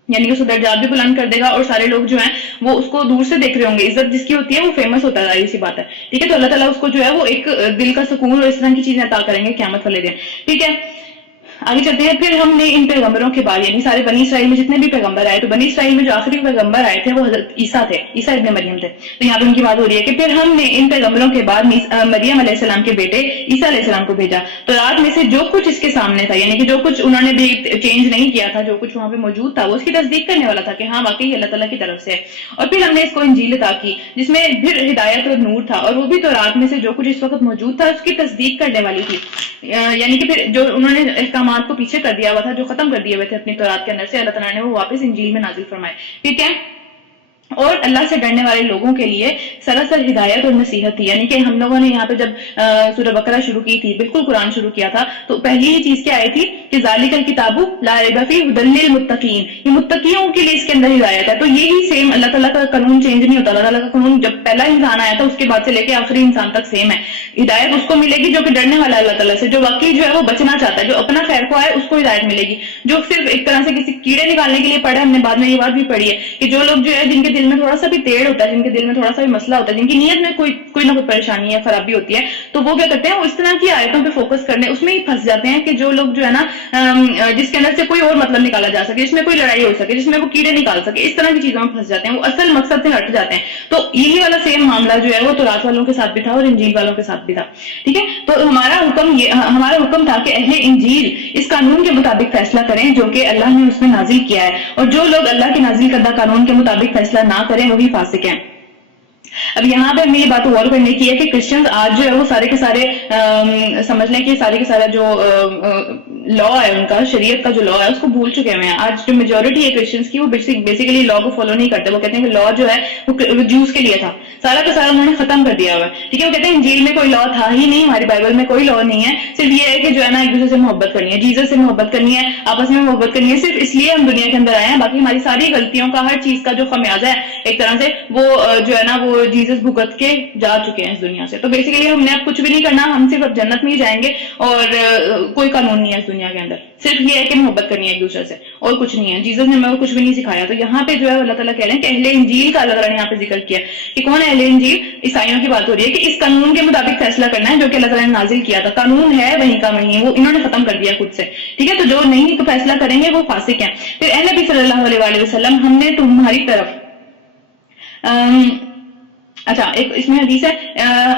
یعنی کہ اس کو درجات بھی بلند کر دے گا, اور سارے لوگ جو ہیں وہ اس کو دور سے دیکھ رہے ہوں گے. عزت جس کی ہوتی ہے وہ فیمس ہوتا ہے, ظاہر سی بات ہے. ٹھیک ہے, تو اللہ تعالیٰ اس کو جو ہے وہ ایک دل کا سکون اور اس طرح کی چیزیں عطا کریں گے قیامت والے دن. ٹھیک ہے, آگے چلتے ہیں. پھر ہم نے ان پیغمبروں کے بعد یعنی سارے بنی اسرائیل میں جتنے بھی پیغمبر آئے, تو بنی اسرائیل میں جو آخری پیغمبر آئے تھے وہ حضرت عیسیٰ تھے, عیسیٰ ابن مریم تھے. تو یہاں پہ ان کی بات ہو رہی ہے کہ پھر ہم نے ان پیغمبروں کے بعد مریم علیہ السلام کے بیٹے عیسیٰ علیہ السلام کو بھیجا, تو رات میں سے جو کچھ اس کے سامنے تھا, یعنی کہ جو کچھ انہوں نے بھی چینج نہیں کیا تھا, جو کچھ وہاں پہ موجود تھا وہ اس کی تصدیق کرنے والا تھا کہ ہاں واقعی اللہ تعالیٰ کی طرف سے ہے. اور پھر ہم نے اس کو انجیل عطا کی جس میں پھر ہدایت اور نور تھا, اور وہ بھی تو رات میں سے جو کچھ اس وقت موجود تھا اس کی تصدیق کرنے والی تھی. یعنی کہ پھر جو انہوں نے احکامات کو پیچھے کر دیا ہوا تھا, جو ختم کر دیے ہوئے تھے اپنی تورات کے اندر سے, اللہ تعالیٰ نے وہ واپس انجیل میں نازل فرمائے. ٹھیک ہے, اور اللہ سے ڈرنے والے لوگوں کے لیے سراسر ہدایت اور نصیحت تھی. یعنی کہ ہم لوگوں نے یہاں پہ جب سورہ بقرہ شروع کی تھی, بالکل قرآن شروع کیا تھا, تو پہلی ہی چیز کیا آئی تھی کہ ذالک الکتاب لا ریب فیہ ھدی للمتقین, یہ متقیوں کے لیے اس کے اندر ہدایت ہے. تو یہی سیم اللہ تعالیٰ کا قانون چینج نہیں ہوتا. اللہ تعالیٰ کا قانون جب پہلا انسان آیا تھا اس کے بعد سے لے کے آخری انسان تک سیم ہے. ہدایت اس کو ملے گی جو کہ ڈرنے والا اللہ تعالیٰ سے, جو واقعی جو ہے وہ بچنا چاہتا ہے, جو اپنا خیر کو آئے اس کو ہدایت ملے گی. جو صرف ایک طرح سے کسی کیڑے نکالنے کے لیے پڑھا, ہم نے بعد میں یہ بات بھی پڑھی ہے کہ جو لوگ جو ہے جن کے دل میں تھوڑا سا بھی ہوتا ہے, جن کے دل میں تھوڑا سا بھی مسئلہ ہوتا ہے, جن کی نیت میں کوئی نہ کوئی پریشانی ہے, خرابی ہوتی ہے, تو وہ کیا کرتے ہیں, وہ اس طرح کی آیتوں پہ فوکس کرنے اس میں ہی پھنس جاتے ہیں کہ جو لوگ جو ہے نا جس کے اندر سے کوئی اور مطلب نکالا جا سکے, جس میں کوئی لڑائی ہو سکے, جس میں وہ کیڑے نکال سکے, اس طرح کی چیزوں میں پھنس جاتے ہیں, وہ اصل مقصد سے ہٹ جاتے ہیں. تو یہی والا سیم معاملہ جو ہے وہ تورات والوں کے ساتھ بھی تھا اور انجیل والوں کے ساتھ بھی تھا. ٹھیک ہے, تو ہمارا حکم تھا کہ اہل انجیل اس قانون کے مطابق فیصلہ کریں جو کہ اللہ نے اس میں نازل کیا ہے, اور جو لوگ اللہ کے نازل کردہ قانون کے مطابق فیصلہ نہ کریں وہی فاسق ہیں. اب یہاں پہ ہمیں یہ بات غور کرنے کی ہے کہ کرسچنز آج جو ہے وہ سارے کے سارے سمجھ لیں کہ سارے کے سارا جو لا ہے ان کا, شریعت کا جو لا ہے اس کو بھول چکے ہوئے ہیں. آج جو میجورٹی ہے کرسچنز کی وہ بیسیکلی لا کو فالو نہیں کرتے. وہ کہتے ہیں کہ لا جو ہے وہ جوز کے لیے تھا, سارا کا سارا انہوں نے ختم کر دیا ہوا ہے. ٹھیک ہے, وہ کہتے ہیں انجیل میں کوئی لا تھا ہی نہیں, ہماری بائبل میں کوئی لا نہیں ہے, صرف یہ ہے کہ جو ہے نا ایک دوسرے سے محبت کرنی ہے, جیزس سے محبت کرنی ہے, آپس میں محبت کرنی ہے, صرف اس لیے ہم دنیا کے اندر آئے ہیں. باقی ہماری ساری غلطیوں کا, ہر چیز کا جو خمیازہ ہے ایک طرح سے وہ جو ہے نا وہ جیزس بھگت کے جا چکے ہیں اس دنیا سے. تو بیسیکلی ہم نے اب کچھ بھی نہیں کرنا, ہم صرف اب جنت میں ہی جائیں گے, اور کوئی قانون نہیں ہے اس دنیا کے اندر, صرف یہ ہے کہ محبت کرنی ہے ایک دوسرے سے, اور کچھ نہیں ہے. جیزس نے ہمیں کچھ بھی نہیں سکھایا. تو یہاں پہ جو ہے اللہ تعالیٰ کہہ رہے ہیں کہ اہل انجیل کا اللہ تعالیٰ نے یہاں پہ ذکر کیا کہ کون ہے اہل انجیل, عیسائیوں کی بات ہو رہی ہے کہ اس قانون کے مطابق فیصلہ کرنا ہے جو کہ اللہ تعالیٰ نے نازل کیا تھا. قانون ہے وہیں کا وہیں, وہ انہوں نے ختم کر دیا خود سے. ٹھیک ہے, تو جو نہیں فیصلہ کریں گے وہ فاسق ہیں. پھر اے نبی صلی اللہ علیہ وسلم ہم نے تمہاری طرف اچھا ایک اس میں حدیث ہے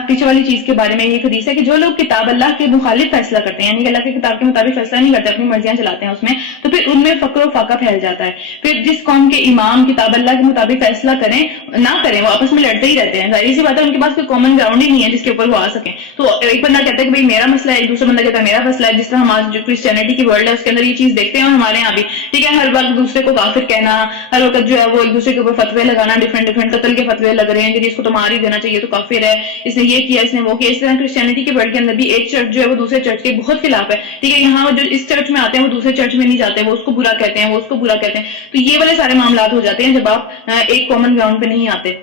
پیچھے والی چیز کے بارے میں, ایک حدیث ہے کہ جو لوگ کتاب اللہ کے مخالف فیصلہ کرتے ہیں, یعنی کہ اللہ کی کتاب کے مطابق فیصلہ نہیں کرتے, اپنی مرضیاں چلاتے ہیں اس میں, تو پھر ان میں فقر و فاقہ پھیل جاتا ہے. پھر جس قوم کے امام کتاب اللہ کے مطابق فیصلہ نہ کریں, وہ آپس میں لڑتے ہی رہتے ہیں. ظاہر سی بات ہے ان کے پاس کوئی کامن گراؤنڈ ہی نہیں ہے جس کے اوپر وہ آ سکیں. تو ایک بندہ کہتا ہے کہ بھائی میرا مسئلہ ہے, ایک دوسرا بندہ کہتا ہے میرا مسئلہ ہے. جس طرح ہمارا جو کرسچینٹی کی ورلڈ ہے اس کے اندر یہ چیز دیکھتے ہیں, اور ہمارے یہاں بھی ٹھیک ہے, ہر وقت دوسرے کو کافر کہنا, ہر وقت جو ہے وہ ایک دوسرے کے اوپر فتوے لگانا, ڈفرینٹ قتل کے فتوے لگ رہے ہیں کہ اس کو تو مار ہی دینا چاہیے, تو کافر ہے, اس نے یہ کیا, اس نے وہ کیا. اس طرح کرسچینٹی کے ورلڈ کے اندر بھی ایک چرچ جو ہے وہ دوسرے چرچ کے بہت خلاف ہے. ٹھیک ہے, یہاں جو اس چرچ میں آتے ہیں وہ دوسرے چرچ میں نہیں جاتے, وہ اس کو برا کہتے ہیں, وہ اس کو برا کہتے ہیں. تو یہ والے سارے معاملات ہو جاتے ہیں جب آپ ایک کامن گراؤنڈ پہ نہیں آتے.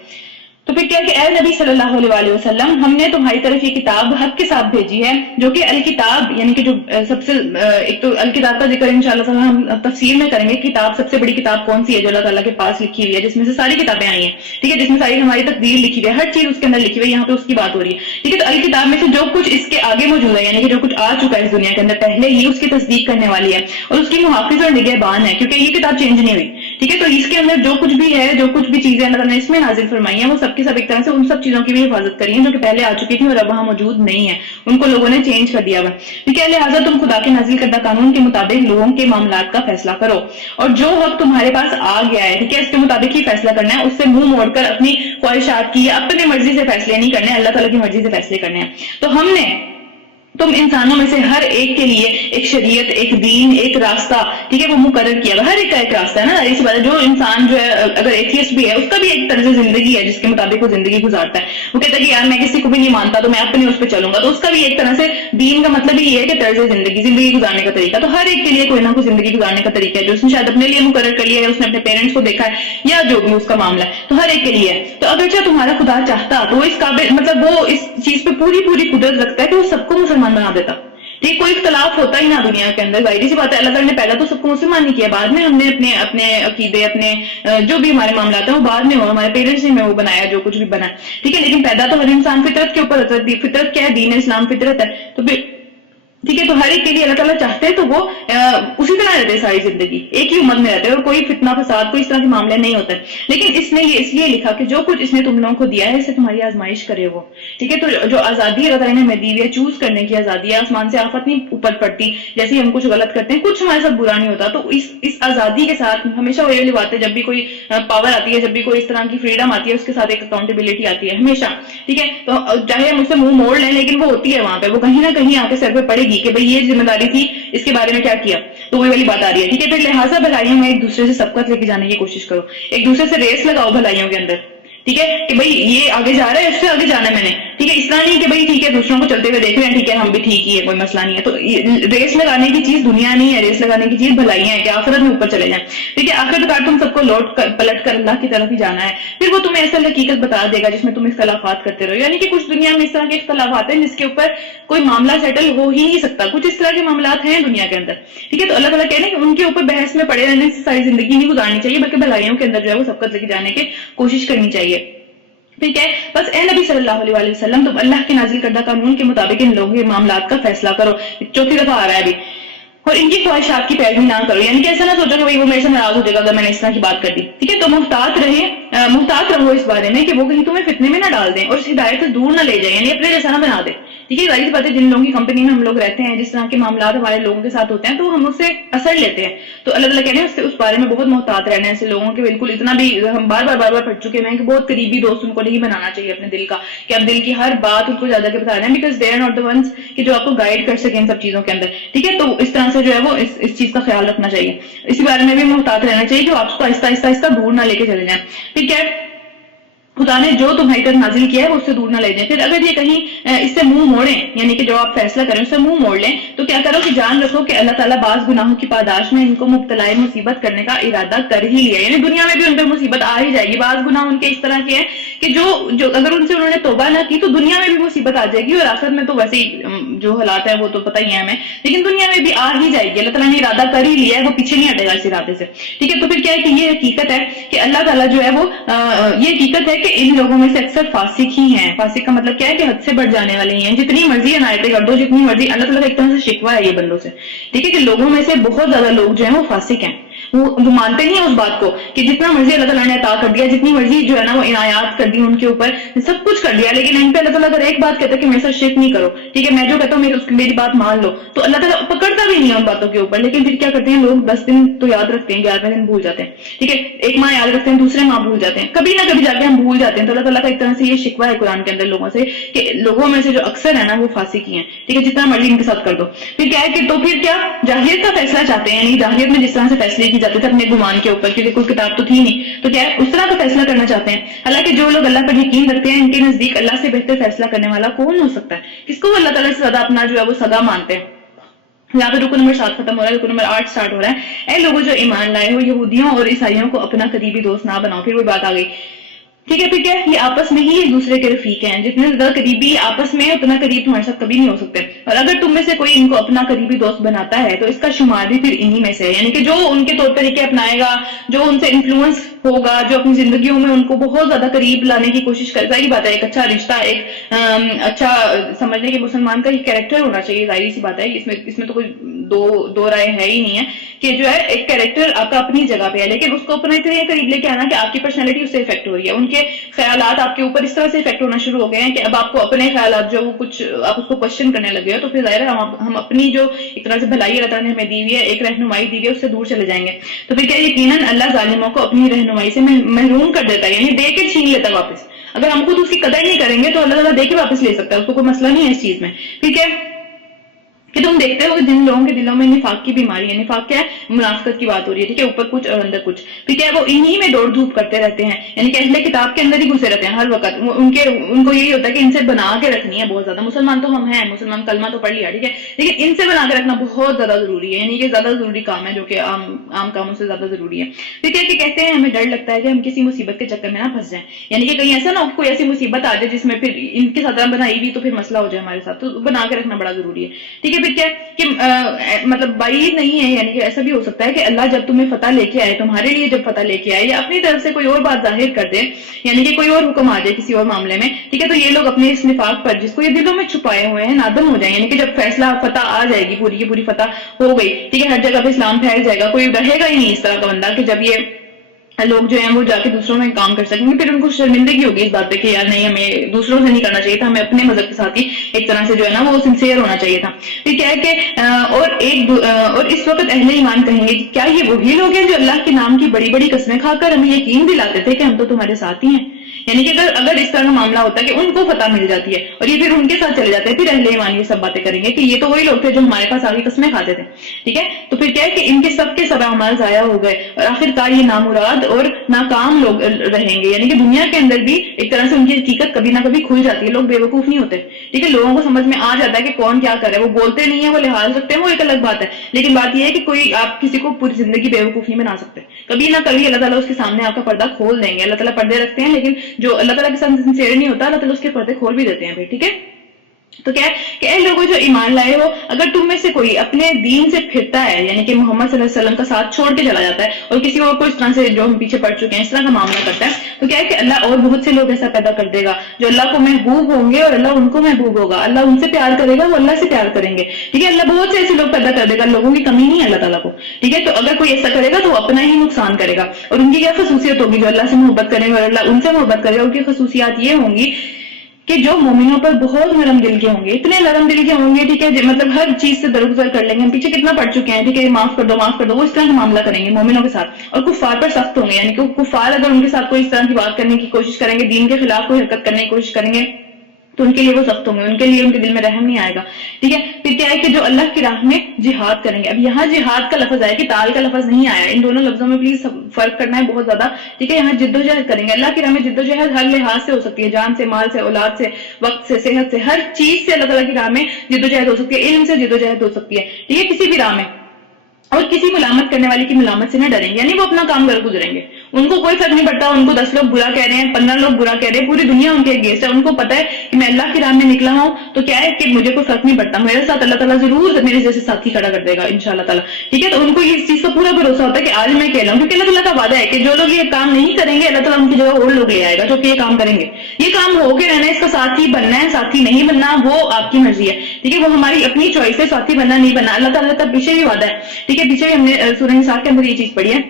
تو پھر کیا کہ اے نبی صلی اللہ علیہ وسلم ہم نے تمہاری طرف یہ کتاب حق کے ساتھ بھیجی ہے جو کہ الکتاب, یعنی کہ جو سب سے ایک تو الکتاب کا ذکر انشاءاللہ تعالی ہم تفسیر میں کریں گے. کتاب سب سے بڑی کتاب کون سی ہے جو اللہ تعالیٰ کے پاس لکھی ہوئی ہے, جس میں سے ساری کتابیں آئی ہیں. ٹھیک ہے, جس میں ساری ہماری تقدیر لکھی ہوئی ہے, ہر چیز اس کے اندر لکھی ہوئی ہے. یہاں پہ اس کی بات ہو رہی ہے. ٹھیک ہے, تو الکتاب میں سے جو کچھ اس کے آگے موجود ہے, یعنی کہ جو کچھ آ چکا ہے اس دنیا کے اندر پہلے ہی, اس کی تصدیق کرنے والی ہے اور اس کی محافظ اور نگہبان ہے, کیونکہ یہ کتاب چینج نہیں ہوئی. ٹھیک ہے. تو اس کے اندر جو کچھ بھی ہے، جو کچھ بھی چیزیں اللہ تعالیٰ نے اس میں نازل فرمائی ہیں، وہ سب کی سب ایک طرح سے ان سب چیزوں کی بھی حفاظت کری ہے جو کہ پہلے آ چکی تھی اور اب وہاں موجود نہیں ہے، ان کو لوگوں نے چینج کر دیا ہوا. ٹھیک ہے. لہٰذا تم خدا کے نازل کردہ قانون کے مطابق لوگوں کے معاملات کا فیصلہ کرو، اور جو وقت تمہارے پاس آ گیا ہے، ٹھیک ہے، اس کے مطابق ہی فیصلہ کرنا ہے. اس سے منہ موڑ کر اپنی خواہشات کی یا اپنی مرضی سے فیصلے نہیں کرنے، اللہ تعالیٰ کی مرضی سے فیصلے کرنے ہیں. تو ہم نے تم انسانوں میں سے ہر ایک کے لیے ایک شریعت، ایک دین، ایک راستہ، ٹھیک ہے، وہ مقرر کیا. ہر ایک کا ایک راستہ ہے نا. اس بات جو انسان جو ہے اگر ایتھیسٹ بھی ہے، اس کا بھی ایک طرز زندگی ہے جس کے مطابق وہ زندگی گزارتا ہے. وہ کہتا ہے کہ یار میں کسی کو بھی نہیں مانتا تو میں اپنے اس پہ چلوں گا. تو اس کا بھی ایک طرح سے دین کا مطلب یہ ہے کہ طرز زندگی گزارنے کا طریقہ. تو ہر ایک کے لیے کوئی نہ کوئی زندگی گزارنے کا طریقہ ہے جو اس نے شاید اپنے لیے مقرر کر لیا ہے، اس نے اپنے پیرنٹس کو دیکھا ہے یا جو بھی اس کا معاملہ ہے. تو ہر ایک کے لیے ہے. تو اگرچہ تمہارا خدا چاہتا تو وہ اس قابل مطلب وہ اس چیز پہ پوری قدرت رکھتا ہے کہ وہ سب کو مسلمان بنا دیتا. ٹھیک، کوئی اختلاف ہوتا ہی نہ دنیا کے اندر. ظاہری سی بات ہے، اللہ تعالیٰ نے پہلا تو سب کو مسلمان نہیں کیا، بعد میں ہم نے اپنے عقیدے، اپنے جو بھی ہمارے معاملات ہیں وہ بعد میں ہوا، ہمارے پیرنٹس نے وہ بنایا جو کچھ بھی بنا. ٹھیک ہے، لیکن پیدا تو ہر انسان فطرت کے اوپر ہوتا ہے. فطرت کیا ہے؟ دین اسلام فطرت ہے. تو پھر ٹھیک ہے، تو ہر ایک کے لیے اللہ تعالیٰ چاہتے ہیں تو وہ اسی طرح رہتے ہیں، ساری زندگی ایک ہی امت میں رہتے ہیں اور کوئی فتنہ فساد، کوئی اس طرح کے معاملے نہیں ہوتے. لیکن اس نے یہ اس لیے لکھا کہ جو کچھ اس نے تم لوگوں کو دیا ہے، اسے تمہاری آزمائش کرے وہ. ٹھیک ہے، تو جو آزادی اللہ تعالیٰ نے ہمیں دی ہے، چوز کرنے کی آزادی ہے، آسمان سے آفت نہیں اوپر پڑتی جیسے ہی ہم کچھ غلط کرتے ہیں، کچھ ہمارے ساتھ برا نہیں ہوتا. تو اس آزادی کے ساتھ ہمیشہ وہ یہ بات ہے، جب بھی کوئی پاور آتی ہے، جب بھی کوئی اس طرح کی فریڈم آتی ہے، اس کے ساتھ ایک اکاؤنٹیبلٹی آتی ہے ہمیشہ. ٹھیک ہے، تو چاہے ہم اس سے منہ موڑ لیں لیکن وہ ہوتی ہے وہاں پہ، وہ کہیں نہ کہیں آ کے سر پہ پڑے گی کہ بھئی یہ ذمہ داری تھی، اس کے بارے میں کیا کیا. تو وہی والی بات آ رہی ہے. ٹھیک ہے، پھر لہٰذا بھلائیوں میں ایک دوسرے سے سبقت لے کے جانے کی کوشش کرو، ایک دوسرے سے ریس لگاؤ بھلائیوں کے اندر. ٹھیک ہے، کہ بھئی یہ آگے جا رہا ہے، اس سے آگے جانا ہے میں نے. ٹھیک ہے، اس طرح نہیں کہ بھئی ٹھیک ہے دوسروں کو چلتے ہوئے دیکھ رہے ہیں، ٹھیک ہے ہم بھی ٹھیک ہی ہے، کوئی مسئلہ نہیں ہے. تو ریس لگانے کی چیز دنیا نہیں ہے، ریس لگانے کی چیز بھلائیاں ہیں کہ آخرت میں اوپر چلے جائیں. ٹھیک ہے، آخرکار تم سب کو پلٹ کر اللہ کی طرف ہی جانا ہے. پھر وہ تمہیں ایسا حقیقت بتا دے گا جس میں تم اختلافات کرتے رہو. یعنی کہ کچھ دنیا میں اس طرح کے اختلافات ہیں جس کے اوپر کوئی معاملہ سیٹل ہو ہی نہیں سکتا. کچھ اس طرح کے معاملات ہیں دنیا کے اندر. ٹھیک ہے، تو اللہ تعالیٰ کہہ رہے ہیں کہ ان کے اوپر بحث میں پڑے رہنے سے ساری زندگی نہیں گزارنی چاہیے، بلکہ بھلائیوں کے اندر جو ہے وہ سبقت لے کے جانے کی کوشش کرنی چاہیے. ٹھیک ہے، بس اے نبی صلی اللہ علیہ وسلم تم اللہ کے نازل کردہ قانون کے مطابق ان لوگوں کے معاملات کا فیصلہ کرو. چوتھی دفعہ آ رہا ہے ابھی. اور ان کی خواہشات کی پیروی نہ کرو. یعنی کہ ایسا نہ سوچو کہ وہ میرے سے ناراض ہو جائے گا اگر میں نے اس طرح کی بات کر دی. ٹھیک ہے، تو محتاط رہو اس بارے میں کہ وہ کہیں تمہیں فتنے میں نہ ڈال دیں اور اس ہدایت سے دور نہ لے جائیں، یعنی اپنے جیسا نہ بنا دیں. ٹھیک ہے، ظاہر سی بات ہے، جن لوگوں کی کمپنی میں ہم لوگ رہتے ہیں، جس طرح کے معاملات ہمارے لوگوں کے ساتھ ہوتے ہیں تو ہم اس سے اثر لیتے ہیں. تو اللہ تعالیٰ کہتے ہیں اس بارے میں بہت محتاط رہنا ہے. ایسے لوگوں کے بالکل اتنا بھی ہم بار بار پڑھ چکے ہیں کہ بہت قریبی دوست ان کو نہیں بنانا چاہیے اپنے دل کا، کہ آپ دل کی ہر بات ان کو زیادہ کے بتا رہے ہیں، because they are not the ones کہ جو آپ کو گائیڈ کر سکیں ان سب چیزوں کے اندر. ٹھیک ہے، تو اس طرح سے جو ہے وہ اس چیز کا خیال رکھنا چاہیے. اسی بارے میں بھی محتاط رہنا چاہیے کہ آپ کو آہستہ دور نہ لے کے چلے جائیں. ٹھیک ہے، خدا نے جو تمہاری طرف نازل کیا ہے وہ اس سے دور نہ لے جائیں. پھر اگر یہ کہیں اس سے منہ موڑیں، یعنی کہ جو آپ فیصلہ کریں اس سے منہ موڑ لیں، تو کیا کرو کہ جان رکھو کہ اللہ تعالیٰ بعض گناہوں کی پاداش میں ان کو مبتلا مصیبت کرنے کا ارادہ کر ہی لیا. یعنی دنیا میں بھی ان پہ مصیبت آ ہی جائے گی. بعض گناہ ان کے اس طرح کے ہیں کہ جو اگر ان سے انہوں نے توبہ نہ کی تو دنیا میں بھی مصیبت آ جائے گی، اور آخرت میں تو ویسے ہی جو حالات ہیں وہ تو پتہ ہی ہے ہمیں، لیکن دنیا میں بھی آ ہی جائے گی. اللہ تعالیٰ نے ارادہ کر ہی لیا ہے، وہ پیچھے نہیں ہٹے گا اس ارادے سے. ٹھیک ہے، تو پھر کیا ہے کہ یہ حقیقت ہے کہ اللہ تعالیٰ جو ہے وہ یہ حقیقت ہے کہ ان لوگوں میں سے اکثر فاسق ہی ہیں. فاسق کا مطلب کیا ہے کہ حد سے بڑھ جانے والے ہی ہیں. جتنی مرضی عنایتیں کر دو، جتنی مرضی، اللہ تعالیٰ کا ایک طرح سے شکوہ ہے یہ بندوں سے. ٹھیک ہے، کہ لوگوں میں سے بہت زیادہ لوگ جو ہیں وہ فاسق ہیں. وہ مانتے نہیں ہیں اس بات کو کہ جتنا مرضی اللہ تعالیٰ نے عطا کر دیا، جتنی مرضی جو ہے نا وہ عنایات کر دی ان کے اوپر، سب کچھ کر دیا، لیکن ان پہ اللہ تعالیٰ اگر ایک بات کہتا ہے کہ میرے ساتھ شرک نہیں کرو، ٹھیک ہے، میں جو کہتا ہوں میری بات مان لو، تو اللہ تعالیٰ پکڑتا بھی نہیں ہے ان باتوں کے اوپر. لیکن پھر کیا کرتے ہیں لوگ، 10 دن تو یاد رکھتے ہیں، 11ویں دن بھول جاتے ہیں. ٹھیک ہے، ایک ماہ یاد رکھتے ہیں، دوسرے ماہ بھول جاتے ہیں، کبھی نہ کبھی جا کے ہم بھول جاتے ہیں. تو اللہ تعالیٰ کا ایک طرح سے یہ شکوہ ہے قرآن کے اندر لوگوں سے کہ لوگوں میں سے جو اکثر ہے نا وہ فاسق ہی ہیں. ٹھیک ہے، جتنا مرضی ان کے ساتھ کر دو. پھر کیا ہے کہ تو پھر کیا جاہلیت کا فیصلہ چاہتے ہیں، یعنی جاہلیت میں جس طرح سے فیصلے کی جاتے تھے اپنے گمان کے اوپر، کیونکہ کوئی کتاب تو تھی نہیں، تو کیا ہے اس طرح کا فیصلہ کرنا چاہتے ہیں. حالانکہ جو لوگ اللہ پر یقین رکھتے ہیں ان کے نزدیک اللہ سے بہتر فیصلہ کرنے والا کون ہو سکتا ہے. کس کو اللہ تعالیٰ سے زیادہ اپنا جو ہے وہ سگا مانتے ہیں. یہاں پہ رکو نمبر 7 ختم ہو رہا ہے، رکو نمبر 8 سٹارٹ ہو رہا ہے. اے لوگوں جو ایمان لائے ہو، یہودیوں اور عیسائیوں کو اپنا قریبی دوست نہ بناؤ. پھر وہ بات آ گئی. ٹھیک ہے، پھر کیا یہ آپس میں ہی ایک دوسرے کے رفیق ہیں. جتنے زیادہ قریبی آپس میں اتنا قریب تمہارے ساتھ کبھی نہیں ہو سکتے. اور اگر تم میں سے کوئی ان کو اپنا قریبی دوست بناتا ہے تو اس کا شمار بھی پھر انہی میں سے ہے. یعنی کہ جو ان کے طور طریقے اپنائے گا، جو ان سے انفلوئنس ہوگا جو اپنی زندگیوں میں ان کو بہت زیادہ قریب لانے کی کوشش کرے. ظاہری بات ہے ایک اچھا رشتہ، ایک اچھا سمجھنے کہ مسلمان کا ایک کیریکٹر ہونا چاہیے. ظاہری سی بات ہے، اس میں تو کوئی دو رائے ہے ہی نہیں ہے کہ جو ہے ایک کیریکٹر آپ کا اپنی جگہ پہ ہے، لیکن اس کو اپنا اتنے قریب لے کے آنا کہ آپ کی پرسنالٹی اس سے افیکٹ ہو رہی ہے، ان کے خیالات آپ کے اوپر اس طرح سے افیکٹ ہونا شروع ہو گئے ہیں کہ اب آپ کو اپنے خیالات جو کچھ آپ اس کو کوشچن کرنے لگے ہو، تو پھر ظاہر ہے ہم اپنی جو ایک طرح سے بھلائی اللہ تعالیٰ نے ہمیں دی ہوئی ہے، ایک رہنمائی دی ہوئی ہے، اس سے دور چلے جائیں گے. تو پھر کیا یقیناً اللہ ظالموں کو اپنی رہنمائی سے محروم کر دیتا ہے، یعنی دے کے چھین لیتا ہے واپس. اگر ہم خود اس کی قدر نہیں کریں گے تو اللہ تعالیٰ دے کے واپس لے سکتا ہے، اس کو کوئی مسئلہ نہیں ہے اس چیز میں. ٹھیک ہے کہ تم دیکھتے ہو کہ جن لوگوں کے دلوں میں نفاق کی بیماری ہے، نفاق کیا ہے؟ منافقت کی بات ہو رہی ہے. ٹھیک ہے، اوپر کچھ اور اندر کچھ. ٹھیک ہے، وہ انہی میں دوڑ دھوپ کرتے رہتے ہیں، یعنی کہ اہل کتاب کے اندر ہی گھسے رہتے ہیں ہر وقت. ان کو یہی ہوتا ہے کہ ان سے بنا کے رکھنی ہے بہت زیادہ. مسلمان تو ہم ہیں، مسلمان کلمہ تو پڑھ لیا، ٹھیک ہے، لیکن ان سے بنا کے رکھنا بہت زیادہ ضروری ہے، یعنی کہ زیادہ ضروری کام ہے جو کہ عام کاموں سے زیادہ ضروری ہے. ٹھیک ہے کہ کہتے ہیں ہمیں ڈر لگتا ہے کہ ہم کسی مصیبت کے چکر میں نہ پھنس جائیں، یعنی کہ کہیں ایسا نہ ہو کوئی ایسی مصیبت آ جائے جس میں پھر ان کے ساتھ بنائی ہوئی تو پھر مسئلہ ہو جائے ہمارے ساتھ. تو بنا کے رکھنا بڑا ضروری ہے. ٹھیک ہے، پھر کیا کہ مطلب بعید نہیں ہے، یعنی کہ ایسا بھی ہو سکتا ہے کہ اللہ جب تمہیں فتح لے کے آئے، تمہارے لیے جب فتح لے کے آئے یا اپنی طرف سے کوئی اور بات ظاہر کر دے، یعنی کہ کوئی اور حکم آ جائے کسی اور معاملے میں. ٹھیک ہے، تو یہ لوگ اپنے اس نفاق پر جس کو یہ دلوں میں چھپائے ہوئے ہیں نادم ہو جائیں، یعنی کہ جب فیصلہ فتح آ جائے گی، پوری کی پوری فتح ہو گئی، ٹھیک ہے، ہر جگہ پہ اسلام پھیل جائے گا، کوئی رہے گا ہی نہیں اس طرح کا بندہ کہ جب یہ لوگ جو ہیں وہ جا کے دوسروں میں کام کر سکیں گے. پھر ان کو شرمندگی ہوگی اس بات پہ کہ یار نہیں، ہمیں دوسروں سے نہیں کرنا چاہیے تھا، ہمیں اپنے مذہب کے ساتھ ہی ایک طرح سے جو ہے نا وہ سنسیئر ہونا چاہیے تھا. ٹھیک ہے کہ اور اس وقت اہل ایمان کہیں گے کیا یہ وہی لوگ ہیں جو اللہ کے نام کی بڑی بڑی قسمیں کھا کر ہمیں یقین دلاتے تھے کہ ہم تو تمہارے ساتھ ہی ہیں. یعنی کہ اگر اس طرح کا معاملہ ہوتا ہے کہ ان کو فتح مل جاتی ہے اور یہ پھر ان کے ساتھ چلے جاتے ہیں، پھر اہل ایمان یہ سب باتیں کریں گے کہ یہ تو وہی لوگ تھے جو ہمارے پاس آگے قسمیں کھاتے تھے. ٹھیک ہے، تو پھر کیا ہے کہ ان کے سب کے سب اعمال ضائع ہو گئے اور آخر کار یہ نامراد اور ناکام لوگ رہیں گے. یعنی کہ دنیا کے اندر بھی ایک طرح سے ان کی حقیقت کبھی نہ کبھی کھل جاتی ہے. لوگ بے وقوف نہیں ہوتے. ٹھیک ہے، لوگوں کو سمجھ میں آ جاتا ہے کہ کون کیا کرے، وہ بولتے نہیں ہیں، وہ لحاظ رکھتے ہیں، وہ ایک الگ بات ہے. لیکن بات یہ ہے کہ کوئی آپ کسی کو پوری زندگی بے وقوف نہیں بنا سکتے. کبھی نہ کبھی اللہ تعالیٰ اس کے سامنے آپ کا پردہ کھول دیں گے. اللہ تعالیٰ پردے رکھتے ہیں، لیکن جو اللہ تعالیٰ کے ساتھ سنسیئر نہیں ہوتا اللہ تعالیٰ اس کے پردے کھول بھی دیتے ہیں پھر. ٹھیک ہے، تو کیا ہے کہ اے لوگوں جو ایمان لائے ہو، اگر تم میں سے کوئی اپنے دین سے پھرتا ہے، یعنی کہ محمد صلی اللہ علیہ وسلم کا ساتھ چھوڑ کے چلا جاتا ہے اور کسی اور کو اس طرح سے جو ہم پیچھے پڑ چکے ہیں اس طرح کا معاملہ کرتا ہے، تو کیا ہے کہ اللہ اور بہت سے لوگ ایسا پیدا کر دے گا جو اللہ کو محبوب ہوں گے اور اللہ ان کو محبوب ہوگا. اللہ ان سے پیار کرے گا، وہ اللہ سے پیار کریں گے. ٹھیک ہے، اللہ بہت سے ایسے لوگ پیدا کر دے گا، لوگوں کی کمی نہیں ہے اللہ تعالیٰ کو. ٹھیک ہے، تو اگر کوئی ایسا کرے گا تو وہ اپنا ہی نقصان کرے گا. اور ان کی کیا خصوصیت ہوگی؟ جو اللہ سے محبت کریں گے اور اللہ ان سے محبت کرے گا، ان کی خصوصیات یہ ہوں گی کہ جو مومنوں پر بہت نرم دل کے ہوں گے، اتنے نرم دل کے ہوں گے. ٹھیک ہے، مطلب ہر چیز سے درگزر کر لیں گے. ہم پیچھے کتنا پڑھ چکے ہیں، ٹھیک ہے، معاف کر دو معاف کر دو، وہ اس طرح کا معاملہ کریں گے مومنوں کے ساتھ. اور کفار پر سخت ہوں گے، یعنی کہ کفار اگر ان کے ساتھ کوئی اس طرح کی بات کرنے کی کوشش کریں گے، دین کے خلاف کوئی حرکت کرنے کی کوشش کریں گے تو ان کے لیے وہ سخت ہوں گے، ان کے لیے ان کے دل میں رحم نہیں آئے گا. ٹھیک ہے، پھر کیا ہے کہ جو اللہ کی راہ میں جہاد کریں گے. اب یہاں جہاد کا لفظ آیا، کہ تال کا لفظ نہیں آیا. ان دونوں لفظوں میں پلیز فرق کرنا ہے بہت زیادہ. ٹھیک ہے، یہاں جد و جہد کریں گے. اللہ کی راہ میں جد و جہد ہر لحاظ سے ہو سکتی ہے، جان سے، مال سے، اولاد سے، وقت سے، صحت سے، ہر چیز سے اللہ تعالیٰ کی راہ میں جد و جہد ہو سکتی ہے. علم سے جد و جہد ہو سکتی ہے. ٹھیک ہے، کسی بھی راہ میں. اور کسی ملامت کرنے والی کی ملامت سے نہ ڈریں گے، یعنی وہ اپنا کام کر گزریں گے. ان کو کوئی فرق نہیں پڑتا ان کو 10 لوگ برا کہہ رہے ہیں، 15 لوگ برا کہہ رہے ہیں، پوری دنیا ان کے اگینسٹ ہے. ان کو پتا ہے کہ میں اللہ کی راہ میں نکلا ہوں تو کیا ہے کہ مجھے کوئی فرق نہیں پڑتا، میرے ساتھ اللہ تعالیٰ ضرور میرے جیسے ساتھی کھڑا کر دے گا انشاءاللہ تعالیٰ. ٹھیک ہے، تو ان کو اس چیز کا پورا بھروسہ ہوتا ہے کہ آج میں کہہ رہا ہوں، کیونکہ اللہ تعالیٰ کا وعدہ ہے کہ جو لوگ یہ کام نہیں کریں گے اللہ تعالیٰ ان کی جگہ اور لوگ لے آئے گا جو کہ یہ کام کریں گے. یہ کام ہو کے رہنا ہے، اس کا ساتھی بننا ہے، ساتھی نہیں بننا وہ آپ کی مرضی ہے. ٹھیک ہے، وہ ہماری اپنی چوائس ہے، ساتھی بننا نہیں بننا. اللہ تعالیٰ کا پیچھے بھی وعدہ ہے. ٹھیک ہے، پیچھے بھی ہم نے سورہ نساء کے اندر یہ چیز پڑھی ہے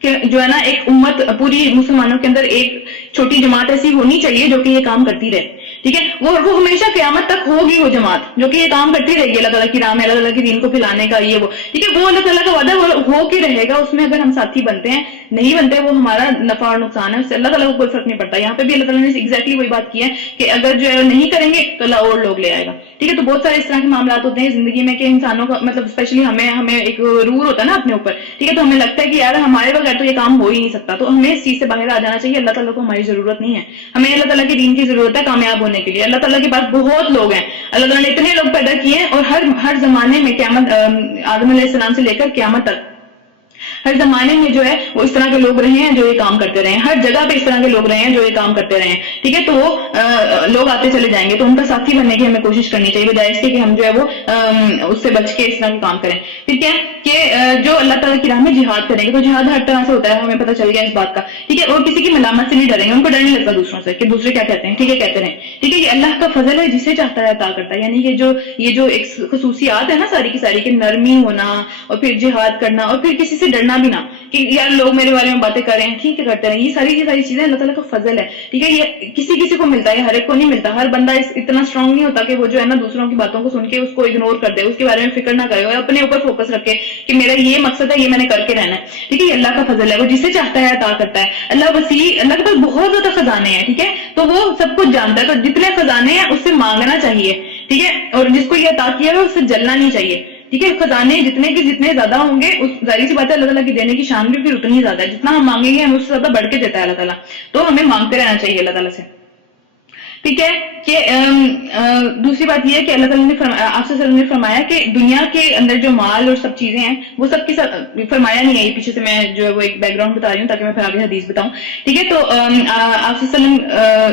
کہ جو ہے نا ایک امت، پوری مسلمانوں کے اندر ایک چھوٹی جماعت ایسی ہونی چاہیے جو کہ یہ کام کرتی رہے. ٹھیک ہے، وہ ہمیشہ قیامت تک ہوگی وہ جماعت جو کہ یہ کام کرتی رہے گی اللہ تعالیٰ کی راہ میں، اللہ تعالیٰ کے دین کو پھیلانے کا. یہ وہ ٹھیک ہے، وہ اللہ تعالیٰ کا وعدہ ہو کے رہے گا. اس میں اگر ہم ساتھی بنتے ہیں نہیں بنتے وہ ہمارا نفع اور نقصان ہے، اس سے اللہ تعالیٰ کو کوئی فرق نہیں پڑتا. یہاں پہ بھی اللہ تعالیٰ نے ایگزیکٹلی وہی بات کی ہے کہ اگر جو ہے نہیں کریں گے تو اللہ اور لوگ لے آئے گا. ٹھیک ہے، تو بہت سارے اس طرح کے معاملات ہوتے ہیں زندگی میں کہ انسانوں کا مطلب اسپیشلی ہمیں ایک رور ہوتا ہے نا اپنے اوپر. ٹھیک ہے، تو ہمیں لگتا ہے کہ یار ہمارے بغیر تو یہ کام ہو ہی نہیں سکتا. تو ہمیں اس چیز سے باہر آ جانا چاہیے. اللہ تعالیٰ کو ہماری ضرورت نہیں ہے، ہمیں اللہ تعالیٰ کے دین کی ضرورت ہے کامیاب ہونے کے لیے. اللہ تعالیٰ کے پاس بہت لوگ ہیں، اللہ تعالیٰ نے اتنے لوگ پیدا کیے ہیں اور ہر زمانے میں قیامت آدم علیہ السلام سے لے کر قیامت تک ہر زمانے میں جو ہے وہ اس طرح کے لوگ رہے ہیں جو یہ کام کرتے رہے ہیں، ہر جگہ پہ اس طرح کے لوگ رہے ہیں جو یہ کام کرتے رہے ہیں، ٹھیک ہے. تو وہ لوگ آتے چلے جائیں گے، تو ان کا ساتھی بننے کی ہمیں کوشش کرنی چاہیے، بجائے اس کے کہ ہم جو ہے وہ اس سے بچ کے اس طرح کے کام کریں. پھر کیا کہ جو اللہ تعالیٰ کی راہ میں جہاد کریں گے، تو جہاد ہر طرح سے ہوتا ہے، ہمیں پتہ چل گیا اس بات کا، ٹھیک ہے. اور کسی کی ملامت سے نہیں ڈریں گے، ان کو ڈر نہیں لگتا دوسروں سے کہ دوسرے کیا کہتے ہیں، ٹھیک ہے، کہتے رہیں، ٹھیک ہے. یہ اللہ کا فضل ہے، جسے چاہتا ہے عطا کرتا ہے. یعنی کہ یہ جو ایک خصوصیات ہے نا ساری کی ساری، کہ نرمی ہونا اور پھر جہاد کرنا اور پھر کسی سے ڈرنا بھی نہ کہ یار لوگ میرے بارے میں باتیں کر رہے ہیں، ٹھیک ہے، کرتے رہیں، یہ ساری کی ساری چیزیں اللہ تعالیٰ کا فضل ہے، ٹھیک ہے. یہ کسی کو ملتا ہے، ہر ایک کو نہیں ملتا. ہر بندہ اتنا اسٹرانگ نہیں ہوتا کہ وہ جو ہے نا دوسروں کی باتوں کو سن کے اس کو اگنور کر دے، اس کے بارے میں فکر نہ کرے اور اپنے اوپر فوکس رکھے کہ میرا یہ مقصد ہے، یہ میں نے کر کے رہنا ہے، ٹھیک ہے. یہ اللہ کا فضل ہے، وہ جسے چاہتا ہے عطا کرتا ہے. اللہ وسیع، اللہ کے پاس بہت زیادہ خزانے ہیں، ٹھیک ہے. تو وہ سب کچھ جانتا ہے، تو جتنے خزانے ہیں اس سے مانگنا چاہیے، ٹھیک ہے. اور جس کو یہ عطا کیا ہے اس سے جلنا نہیں چاہیے، ٹھیک ہے. خزانے جتنے زیادہ ہوں گے، اس ظاہر سی بات ہے اللہ تعالیٰ کی دینے کی شان بھی پھر اتنی زیادہ ہے. جتنا ہم مانگیں گے ہم اس سے زیادہ بڑھ کے دیتا ہے اللہ تعالیٰ. تو ہمیں مانگتے رہنا چاہیے اللہ تعالیٰ سے، ٹھیک ہے. کہ دوسری بات یہ ہے کہ اللہ تعالیٰ نے آپ سے نے فرمایا کہ دنیا کے اندر جو مال اور سب چیزیں ہیں وہ سب کی سب فرمایا نہیں ہے. یہ پیچھے سے میں جو ہے وہ ایک بیک گراؤنڈ بتا رہی ہوں تاکہ میں پھر آگے حدیث بتاؤں، ٹھیک ہے. تو آپ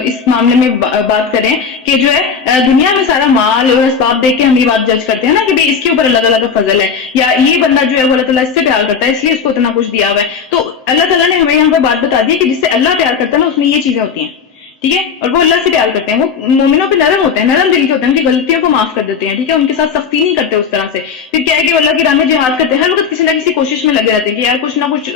اس معاملے میں بات کریں کہ جو ہے دنیا میں سارا مال اور اسباب دیکھ کے ہم یہ بات جج کرتے ہیں نا کہ اس کے اوپر اللہ تعالیٰ کا فضل ہے، یا یہ بندہ جو ہے وہ اللہ تعالیٰ اس سے پیار کرتا ہے اس لیے اس کو اتنا کچھ دیا ہوا ہے. تو اللہ تعالیٰ نے ہمیں یہاں پہ بات بتا دی کہ جس سے اللہ پیار کرتا ہے نا اس میں یہ چیزیں ہوتی ہیں، ٹھیک ہے. اور وہ اللہ سے پیار کرتے ہیں، وہ مومنوں پہ نرم ہوتے ہیں، نرم دل کے ہوتے ہیں، ان کی غلطیوں کو معاف کر دیتے ہیں، ٹھیک ہے. ان کے ساتھ سختی نہیں کرتے اس طرح سے. پھر کیا ہے کہ وہ اللہ کی راہ میں جہاد کرتے ہیں، ہر وقت کسی نہ کسی کوشش میں لگے رہتے ہیں کہ یار کچھ نہ کچھ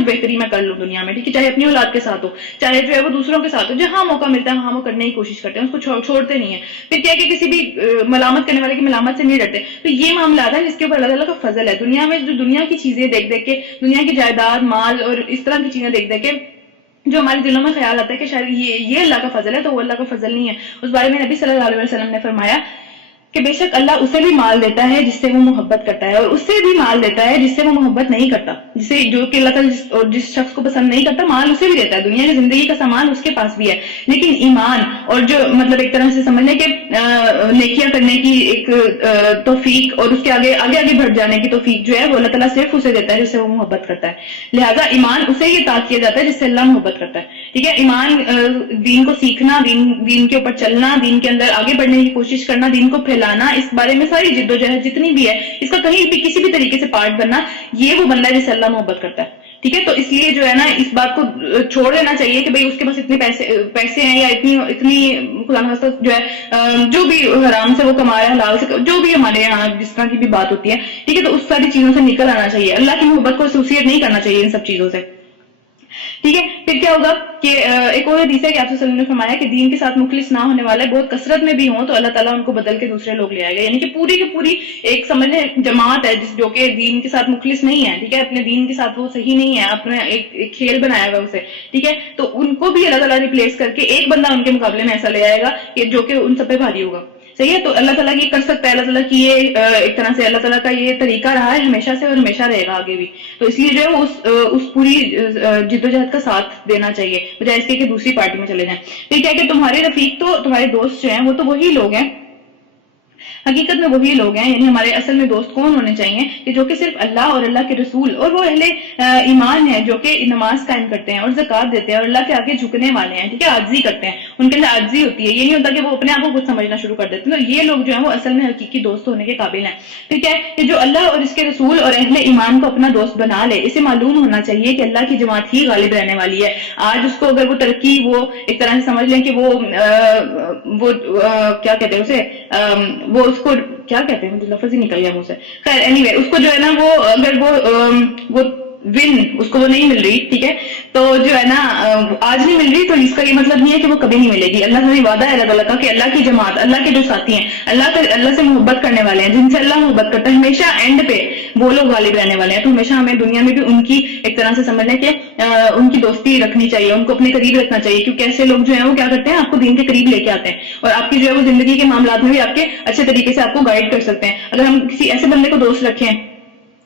بہتری میں کر لوں دنیا میں، ٹھیک ہے. چاہے اپنی اولاد کے ساتھ ہو، چاہے جو ہے وہ دوسروں کے ساتھ ہو، جہاں موقع ملتا ہے وہاں وہ کرنے کی کوشش کرتے ہیں، اس کو چھوڑتے نہیں ہیں. پھر کیا ہے کہ کسی بھی ملامت کرنے والے کی ملامت سے نہیں ڈرتے. تو یہ معاملات ہے جس کے اوپر اللہ تعالیٰ کا فضل ہے. دنیا میں جو دنیا کی چیزیں دیکھ کے، دنیا کی جائیداد، مال اور اس طرح کی چیزیں دیکھ کے جو ہمارے دلوں میں خیال آتا ہے کہ شاید یہ اللہ کا فضل ہے، تو وہ اللہ کا فضل نہیں ہے. اس بارے میں نبی صلی اللہ علیہ وسلم نے فرمایا کہ بے شک اللہ اسے بھی مال دیتا ہے جس سے وہ محبت کرتا ہے، اور اس سے بھی مال دیتا ہے جس سے وہ محبت نہیں کرتا. جسے جو کہ اللہ تعالیٰ جس شخص کو پسند نہیں کرتا مال اسے بھی دیتا ہے. دنیا کی زندگی کا سامان اس کے پاس بھی ہے، لیکن ایمان اور جو مطلب ایک طرح سے سمجھنے کہ نیکیاں کرنے کی ایک توفیق اور اس کے آگے بڑھ جانے کی توفیق جو ہے وہ اللہ تعالیٰ صرف اسے دیتا ہے جس سے وہ محبت کرتا ہے. لہٰذا ایمان اسے یہ عطا کیا جاتا ہے جس سے اللہ محبت کرتا ہے، ٹھیک ہے. ایمان دین کو سیکھنا، دین کے اوپر چلنا، دین کے اندر آگے بڑھنے کی کوشش کرنا، دین کو پھیلانا، اس بارے میں ساری جد و جہد جتنی بھی ہے اس کا کہیں بھی کسی بھی طریقے سے پارٹ بننا، یہ وہ بندہ ہے جس سے اللہ محبت کرتا ہے، ٹھیک ہے. تو اس لیے جو ہے نا اس بات کو چھوڑ دینا چاہیے کہ بھئی اس کے پاس اتنے پیسے ہیں یا اتنی خدا نخواستہ جو ہے جو بھی حرام سے وہ کما رہا ہے، حلال سے جو بھی ہمارے یہاں جس طرح کی بھی بات ہوتی ہے، ٹھیک ہے. تو اس ساری چیزوں سے نکل آنا چاہیے، اللہ کی محبت کو ایسوسیٹ نہیں کرنا چاہیے ان سب چیزوں سے، ٹھیک ہے. پھر کیا ہوگا کہ ایک اور حدیث ہے کہ آپ صلی اللہ علیہ وسلم نے فرمایا کہ دین کے ساتھ مخلص نہ ہونے والے بہت کثرت میں بھی ہوں تو اللہ تعالیٰ ان کو بدل کے دوسرے لوگ لے آئے گا. یعنی کہ پوری کی پوری ایک سمجھ لیں جماعت ہے جو کہ دین کے ساتھ مخلص نہیں ہے، ٹھیک ہے، اپنے دین کے ساتھ وہ صحیح نہیں ہے، اپنے ایک کھیل بنایا ہوا اسے، ٹھیک ہے. تو ان کو بھی اللہ تعالیٰ ریپلیس کر کے ایک بندہ ان کے مقابلے میں ایسا لے آئے گا کہ جو کہ ان سب پہ بھاری ہوگا، صحیح ہے. تو اللہ تعالیٰ یہ کر سکتا ہے، اللہ تعالیٰ کی یہ ایک طرح سے اللہ تعالیٰ کا یہ طریقہ رہا ہے ہمیشہ سے اور ہمیشہ رہے گا آگے بھی. تو اس لیے جو ہے اس پوری جد و جہد کا ساتھ دینا چاہیے بجائے اس کے کہ دوسری پارٹی میں چلے جائیں. پھر کیا کہ تمہارے رفیق تو تمہارے دوست جو ہیں وہ تو وہی لوگ ہیں، حقیقت میں وہی لوگ ہیں. یعنی ہمارے اصل میں دوست کون ہونے چاہیے کہ جو کہ صرف اللہ اور اللہ کے رسول اور وہ اہل ایمان ہیں، جو کہ نماز قائم کرتے ہیں اور زکوٰۃ دیتے ہیں اور اللہ کے آگے جھکنے والے ہیں، ٹھیک ہے، عاجزی کرتے ہیں، ان کے اندر عاجزی ہوتی ہے. یہ نہیں ہوتا کہ وہ اپنے آپ کو کچھ سمجھنا شروع کر دیتے ہیں. تو یہ لوگ جو ہیں وہ اصل میں حقیقی دوست ہونے کے قابل ہیں. ٹھیک ہے، کہ جو اللہ اور اس کے رسول اور اہل ایمان کو اپنا دوست بنا لے، اسے معلوم ہونا چاہیے کہ اللہ کی جماعت ہی غالب رہنے والی ہے. آج اس کو اگر وہ ترقی، وہ ایک طرح سے سمجھ لیں کہ وہ کیا کہتے ہیں اسے، وہ اس کو کیا کہتے ہیں، مجھے لفظ ہی نکل گیا منہ سے، خیر اینی وے، اس کو جو ہے نا وہ اگر وہ ون اس کو وہ نہیں مل رہی، ٹھیک ہے، تو جو ہے نا آج نہیں مل رہی، تو اس کا یہ مطلب نہیں ہے کہ وہ کبھی نہیں ملے گی. اللہ سے وعدہ ہے اللہ تعالیٰ کا کہ اللہ کی جماعت، اللہ کے جو ساتھی ہیں، اللہ سے محبت کرنے والے ہیں، جن سے اللہ محبت کرتا ہے، ہمیشہ اینڈ پہ وہ لوگ غالب رہنے والے ہیں. تو ہمیشہ ہمیں دنیا میں بھی ان کی ایک طرح سے سمجھ لیں کہ ان کی دوستی رکھنی چاہیے، ان کو اپنے قریب رکھنا چاہیے، کیونکہ ایسے لوگ جو ہیں وہ کیا کرتے ہیں، آپ کو دین کے قریب لے کے آتے ہیں اور آپ کی جو ہے وہ زندگی کے معاملات میں بھی آپ کے اچھے طریقے سے آپ کو گائیڈ کر سکتے ہیں. اگر ہم کسی ایسے بندے کو دوست رکھیں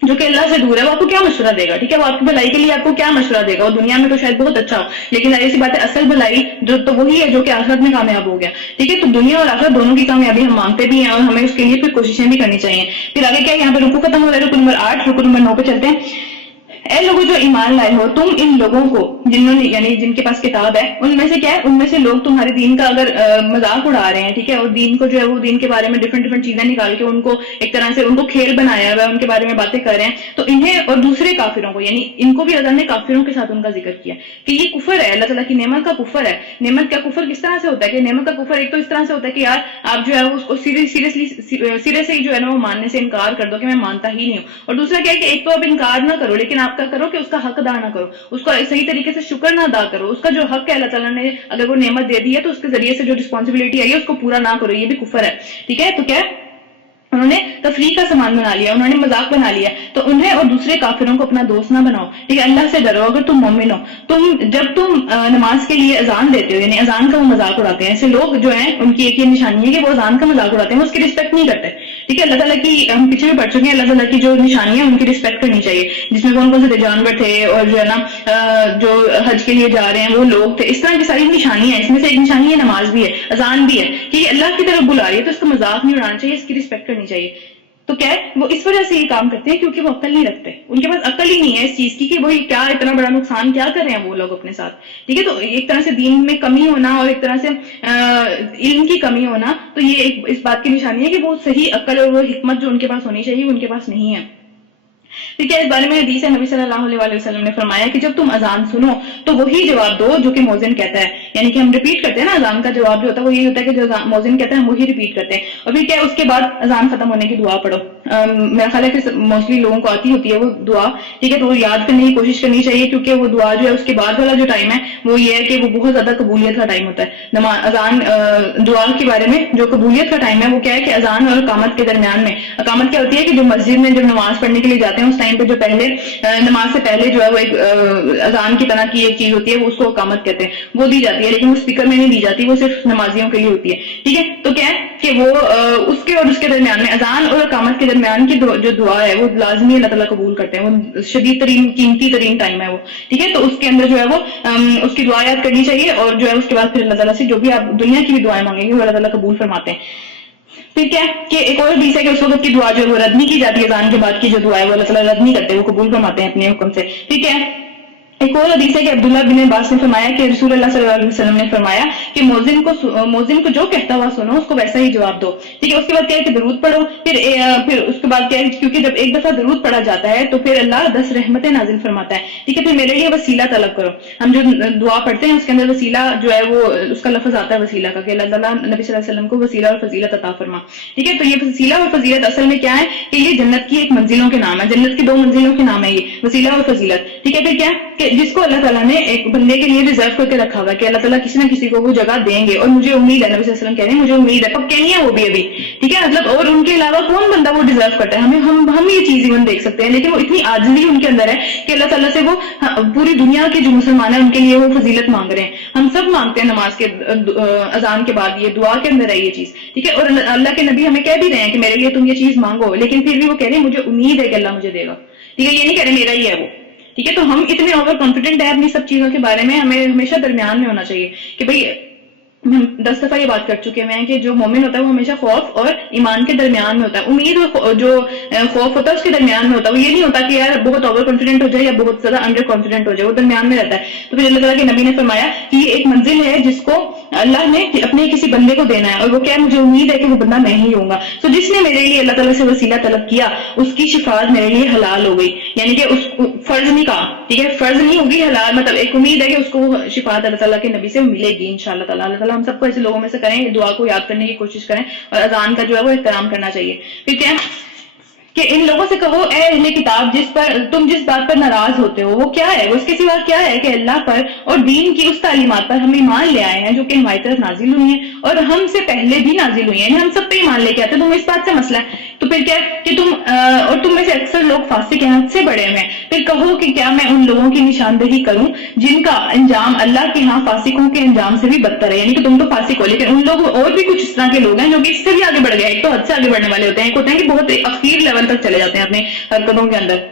جو کہ اللہ سے دور ہے، وہ آپ کو کیا مشورہ دے گا، ٹھیک ہے، وہ آپ کی بھلائی کے لیے آپ کو کیا مشورہ دے گا. اور دنیا میں تو شاید بہت اچھا ہو، لیکن ایسی بات ہے، اصل بھلائی جو تو وہی ہے جو کہ آخرت میں کامیاب ہو گیا. ٹھیک ہے، تو دنیا اور آخرت دونوں کی کامیابی ہم مانگتے بھی ہیں اور ہمیں اس کے لیے پھر کوششیں بھی کرنی چاہیے. پھر آگے کیا ہے، یہاں پہ رکو ختم ہو رہا ہے، رکو نمبر 8، رکو نمبر 9 پہ چلتے ہیں. اے لوگوں جو ایمان لائے ہو، تم ان لوگوں کو جنہوں نے یعنی جن کے پاس کتاب ہے ان میں سے کیا ہے، ان میں سے لوگ تمہارے دین کا اگر مذاق اڑا رہے ہیں، ٹھیک ہے، اور دین کو جو ہے وہ دین کے بارے میں ڈفرینٹ چیزیں نکال کے ان کو ایک طرح سے ان کو کھیل بنایا ہوا ہے، ان کے بارے میں باتیں کر رہے ہیں، تو انہیں اور دوسرے کافروں کو یعنی ان کو بھی اللہ نے کافروں کے ساتھ ان کا ذکر کیا کہ یہ کفر ہے، اللہ تعالیٰ کی نعمت کا کفر ہے۔ نعمت کا کفر کس طرح سے ہوتا ہے کہ نعمت کا کفر ایک تو اس طرح سے ہوتا ہے کہ یار آپ جو ہے اس کو سرے سے ہی جو ہے نا وہ ماننے سے انکار کر دو کہ میں مانتا ہی نہیں ہوں، اور دوسرا کیا ہے کہ ایک تو آپ انکار نہ کرو لیکن آپ کا کرو کہ اس کا حق ادا نہ کرو، اس کو صحیح طریقے سے شکر نہ ادا کرو، اس کا جو حق ہے اللہ تعالیٰ نے اگر وہ نعمت دے دی ہے تو اس کے ذریعے سے جو رسپانسبلٹی آئی ہے اس کو پورا نہ کرو، یہ بھی کفر ہے، ٹھیک ہے۔ تو کیا انہوں نے تفریح کا سامان بنا لیا، انہوں نے مذاق بنا لیا، تو انہیں اور دوسرے کافروں کو اپنا دوست نہ بناؤ، ٹھیک ہے۔ اللہ سے ڈرو اگر تم مومن ہو، جب تم نماز کے لیے اذان دیتے ہو یعنی اذان کا وہ مذاق اڑاتے ہیں، ایسے لوگ جو ہیں ان کی ایک یہ نشانی ہے کہ وہ اذان کا مذاق اڑاتے ہیں، وہ اس کی رسپیکٹ نہیں کرتے، ٹھیک ہے۔ اللہ تعالیٰ کی ہم پیچھے بھی پڑھ چکے ہیں، اللہ تعالیٰ کی جو نشانیاں ان کی رسپیکٹ کرنی چاہیے، جس میں کون کون سے جانور تھے اور جو ہے نا جو حج کے لیے جا رہے ہیں وہ لوگ تھے، اس طرح کی ساری نشانیاں ہیں، اس میں سے ایک نشانی ہے نماز بھی ہے، اذان بھی ہے کہ یہ اللہ کی طرف بلا رہی ہے تو اس کا مذاق نہیں اڑانا چاہیے، اس کی رسپیکٹ کرنی چاہیے۔ تو کیا ہے وہ اس وجہ سے یہ کام کرتے ہیں کیونکہ وہ عقل نہیں رکھتے، ان کے پاس عقل ہی نہیں ہے اس چیز کی کہ وہی کیا اتنا بڑا نقصان کیا کر رہے ہیں وہ لوگ اپنے ساتھ، ٹھیک ہے۔ تو ایک طرح سے دین میں کمی ہونا اور ایک طرح سے علم کی کمی ہونا، تو یہ اس بات کی نشانی ہے کہ وہ صحیح عقل اور وہ حکمت جو ان کے پاس ہونی چاہیے ان کے پاس نہیں ہے۔ ٹھیک ہے، اس بارے میں حدیث ہے، نبی صلی اللہ علیہ وسلم نے فرمایا کہ جب تم اذان سنو تو وہی جواب دو جو کہ مؤذن کہتا ہے، یعنی کہ ہم ریپیٹ کرتے ہیں نا، اذان کا جواب جو ہوتا ہے وہ یہی ہوتا ہے کہ جو مؤذن کہتا ہے ہم وہی ریپیٹ کرتے ہیں، اور پھر کیا اس کے بعد اذان ختم ہونے کی دعا پڑھو۔ میرا خیال ہے کہ موسٹلی لوگوں کو آتی ہوتی ہے وہ دعا، ٹھیک ہے، تو وہ یاد کرنے کی کوشش کرنی چاہیے کیونکہ وہ دعا جو ہے اس کے بعد والا جو ٹائم ہے وہ یہ ہے کہ وہ بہت زیادہ قبولیت کا ٹائم ہوتا ہے۔ اذان دعا کے بارے میں جو قبولیت کا ٹائم ہے وہ کیا ہے کہ اذان اور اقامت کے درمیان میں، اقامت کیا ہوتی ہے کہ جو مسجد میں جب نماز پڑھنے کے لیے جاتے ہیں اس ٹائم پہ جو پہلے نماز سے پہلے جو ہے وہ ایک اذان کی طرح کی ایک چیز ہوتی ہے، وہ اس کو اقامت کہتے ہیں، وہ دی جاتی ہے لیکن وہ اسپیکر میں نہیں دی جاتی، وہ صرف نمازیوں کے لیے ہوتی ہے، ٹھیک ہے۔ تو کیا ہے کہ وہ اس کے اور اس کے درمیان میں اذان اور اقامت کے درمیان کی جو دعا ہے وہ لازمی اللہ تعالیٰ قبول کرتے ہیں، وہ شدید ترین قیمتی ترین ٹائم ہے وہ، ٹھیک ہے۔ تو اس کے اندر جو ہے وہ اس کی دعا یاد کرنی چاہیے، اور جو ہے اس کے بعد پھر اللہ تعالیٰ سے جو بھی آپ دنیا کی بھی دعائیں مانگیں گے وہ اللہ تعالیٰ قبول فرماتے ہیں۔ پھر کیا کہ ایک اور حدیث ہے کہ اس وقت کی دعا جو ہے وہ رد نہیں کی جاتی ہے، اذان کے بعد کی جو دعا ہے وہ اللہ تعالیٰ رد نہیں کرتے، وہ قبول فرماتے ہیں اپنے حکم سے، ٹھیک ہے۔ ایک اور حدیث ہے کہ عبداللہ بن عباس نے فرمایا کہ رسول اللہ صلی اللہ علیہ وسلم نے فرمایا کہ مؤذن کو جو کہتا ہوا سنو اس کو ویسا ہی جواب دو، ٹھیک ہے۔ اس کے بعد کیا ہے کہ درود پڑھو، پھر اس کے بعد کیا ہے کیونکہ جب ایک دفعہ درود پڑھا جاتا ہے تو پھر اللہ 10 رحمتیں نازل فرماتا ہے، ٹھیک ہے۔ پھر میرے لیے وسیلہ طلب کرو، ہم جو دعا پڑھتے ہیں اس کے اندر وسیلہ جو ہے وہ اس کا لفظ آتا ہے وسیلہ کا کہ اللہ تعالیٰ نبی صلی اللہ علیہ وسلم کو وسیلہ اور فضیلت عطا فرما، ٹھیک ہے۔ تو یہ وسیلہ اور فضیلت اصل میں کیا ہے کہ یہ جنت کی ایک منزلوں کے نام ہے، جنت کی 2 منزلوں کے نام ہے یہ وسیلہ اور فضیلت، ٹھیک ہے۔ پھر کیا کہ جس کو اللہ تعالیٰ نے ایک بندے کے لیے ریزرو کر کے رکھا ہوا ہے کہ اللہ تعالیٰ کسی نہ کسی کو وہ جگہ دیں گے، اور مجھے امید ہے، نبی صلی اللہ علیہ وسلم کہہ رہے ہیں مجھے امید ہے، کب کہنی ہے وہ بھی ابھی، ٹھیک ہے، مطلب اور ان کے علاوہ کون بندہ وہ ڈیزرو کرتا ہے، ہم یہ چیز ایون دیکھ سکتے ہیں، لیکن وہ اتنی عاجزی ان کے اندر ہے کہ اللہ تعالیٰ سے وہ پوری دنیا کے جو مسلمان ہیں ان کے لیے وہ فضیلت مانگ رہے ہیں۔ ہم سب مانگتے ہیں نماز کے اذان کے بعد، یہ دعا کے اندر ہے یہ چیز، ٹھیک ہے۔ اور اللہ کے نبی ہمیں کہہ بھی رہے ہیں کہ میرے لیے تم یہ چیز مانگو، لیکن پھر بھی وہ کہہ رہے ہیں مجھے امید ہے کہ اللہ مجھے دے گا، ٹھیک ہے، یہ نہیں کہہ رہے میرا ہی ہے وہ، ٹھیک ہے۔ تو ہم اتنے اوور کانفیڈنٹ ہیں اپنی سب چیزوں کے بارے میں، ہمیں ہمیشہ درمیان میں ہونا چاہیے کہ بھئی ہم 10 دفعہ یہ بات کر چکے ہیں کہ جو مومن ہوتا ہے وہ ہمیشہ خوف اور ایمان کے درمیان میں ہوتا ہے، امید اور جو خوف ہوتا ہے اس کے درمیان میں ہوتا ہے، وہ یہ نہیں ہوتا کہ یار بہت اوور کانفیڈنٹ ہو جائے یا بہت زیادہ انڈر کانفیڈنٹ ہو جائے، وہ درمیان میں رہتا ہے۔ تو پھر اللہ تعالیٰ کے نبی نے فرمایا کہ یہ ایک منزل ہے جس کو اللہ نے اپنے کسی بندے کو دینا ہے، اور وہ کیا ہے مجھے امید ہے کہ وہ بندہ میں ہی ہوں گا۔ تو جس نے میرے لیے اللہ تعالیٰ سے وسیلہ طلب کیا اس کی شفاعت میرے لیے حلال ہو گئی، یعنی کہ اس کو فرض نہیں کہا، ٹھیک ہے، فرض نہیں ہوگی، حلال مطلب ایک امید ہے کہ اس کو شفاعت اللہ تعالیٰ کے نبی سے ملے گی انشاءاللہ تعالیٰ۔ اللہ تعالیٰ ہم سب کو ایسے لوگوں میں سے کریں، دعا کو یاد کرنے کی کوشش کریں اور اذان کا جو ہے وہ احترام کرنا چاہیے۔ ٹھیک ہے کہ ان لوگوں سے کہو اے اہل کتاب تم جس بات پر ناراض ہوتے ہو وہ کیا ہے، وہ اس کے سوا کیا ہے کہ اللہ پر اور دین کی اس تعلیمات پر ہم ایمان لے آئے ہیں جو کہ ہماری طرف نازل ہوئی ہیں اور ہم سے پہلے بھی نازل ہوئی ہیں، یعنی ہم سب پہ ایمان لے کے آتے ہیں، تمہیں اس بات سے مسئلہ ہے۔ تو پھر کیا کہ تم میں سے اکثر لوگ فاسق ہیں، حد سے بڑے ہوئے ہیں۔ پھر کہو کہ کیا میں ان لوگوں کی نشاندہی کروں جن کا انجام اللہ کے ہاں فاسقوں کے انجام سے بھی بدتر ہے، یعنی کہ تم تو فاسق ہو لیکن ان لوگ اور بھی کچھ اس طرح کے لوگ ہیں جو کہ اس سے بھی آگے بڑھ گئے، ایک تو حد سے آگے بڑھنے والے ہوتے ہیں، ایک ہوتے ہیں کہ بہت اخیر لیول تک چلے جاتے ہیں اپنے حرکتوں کے اندر۔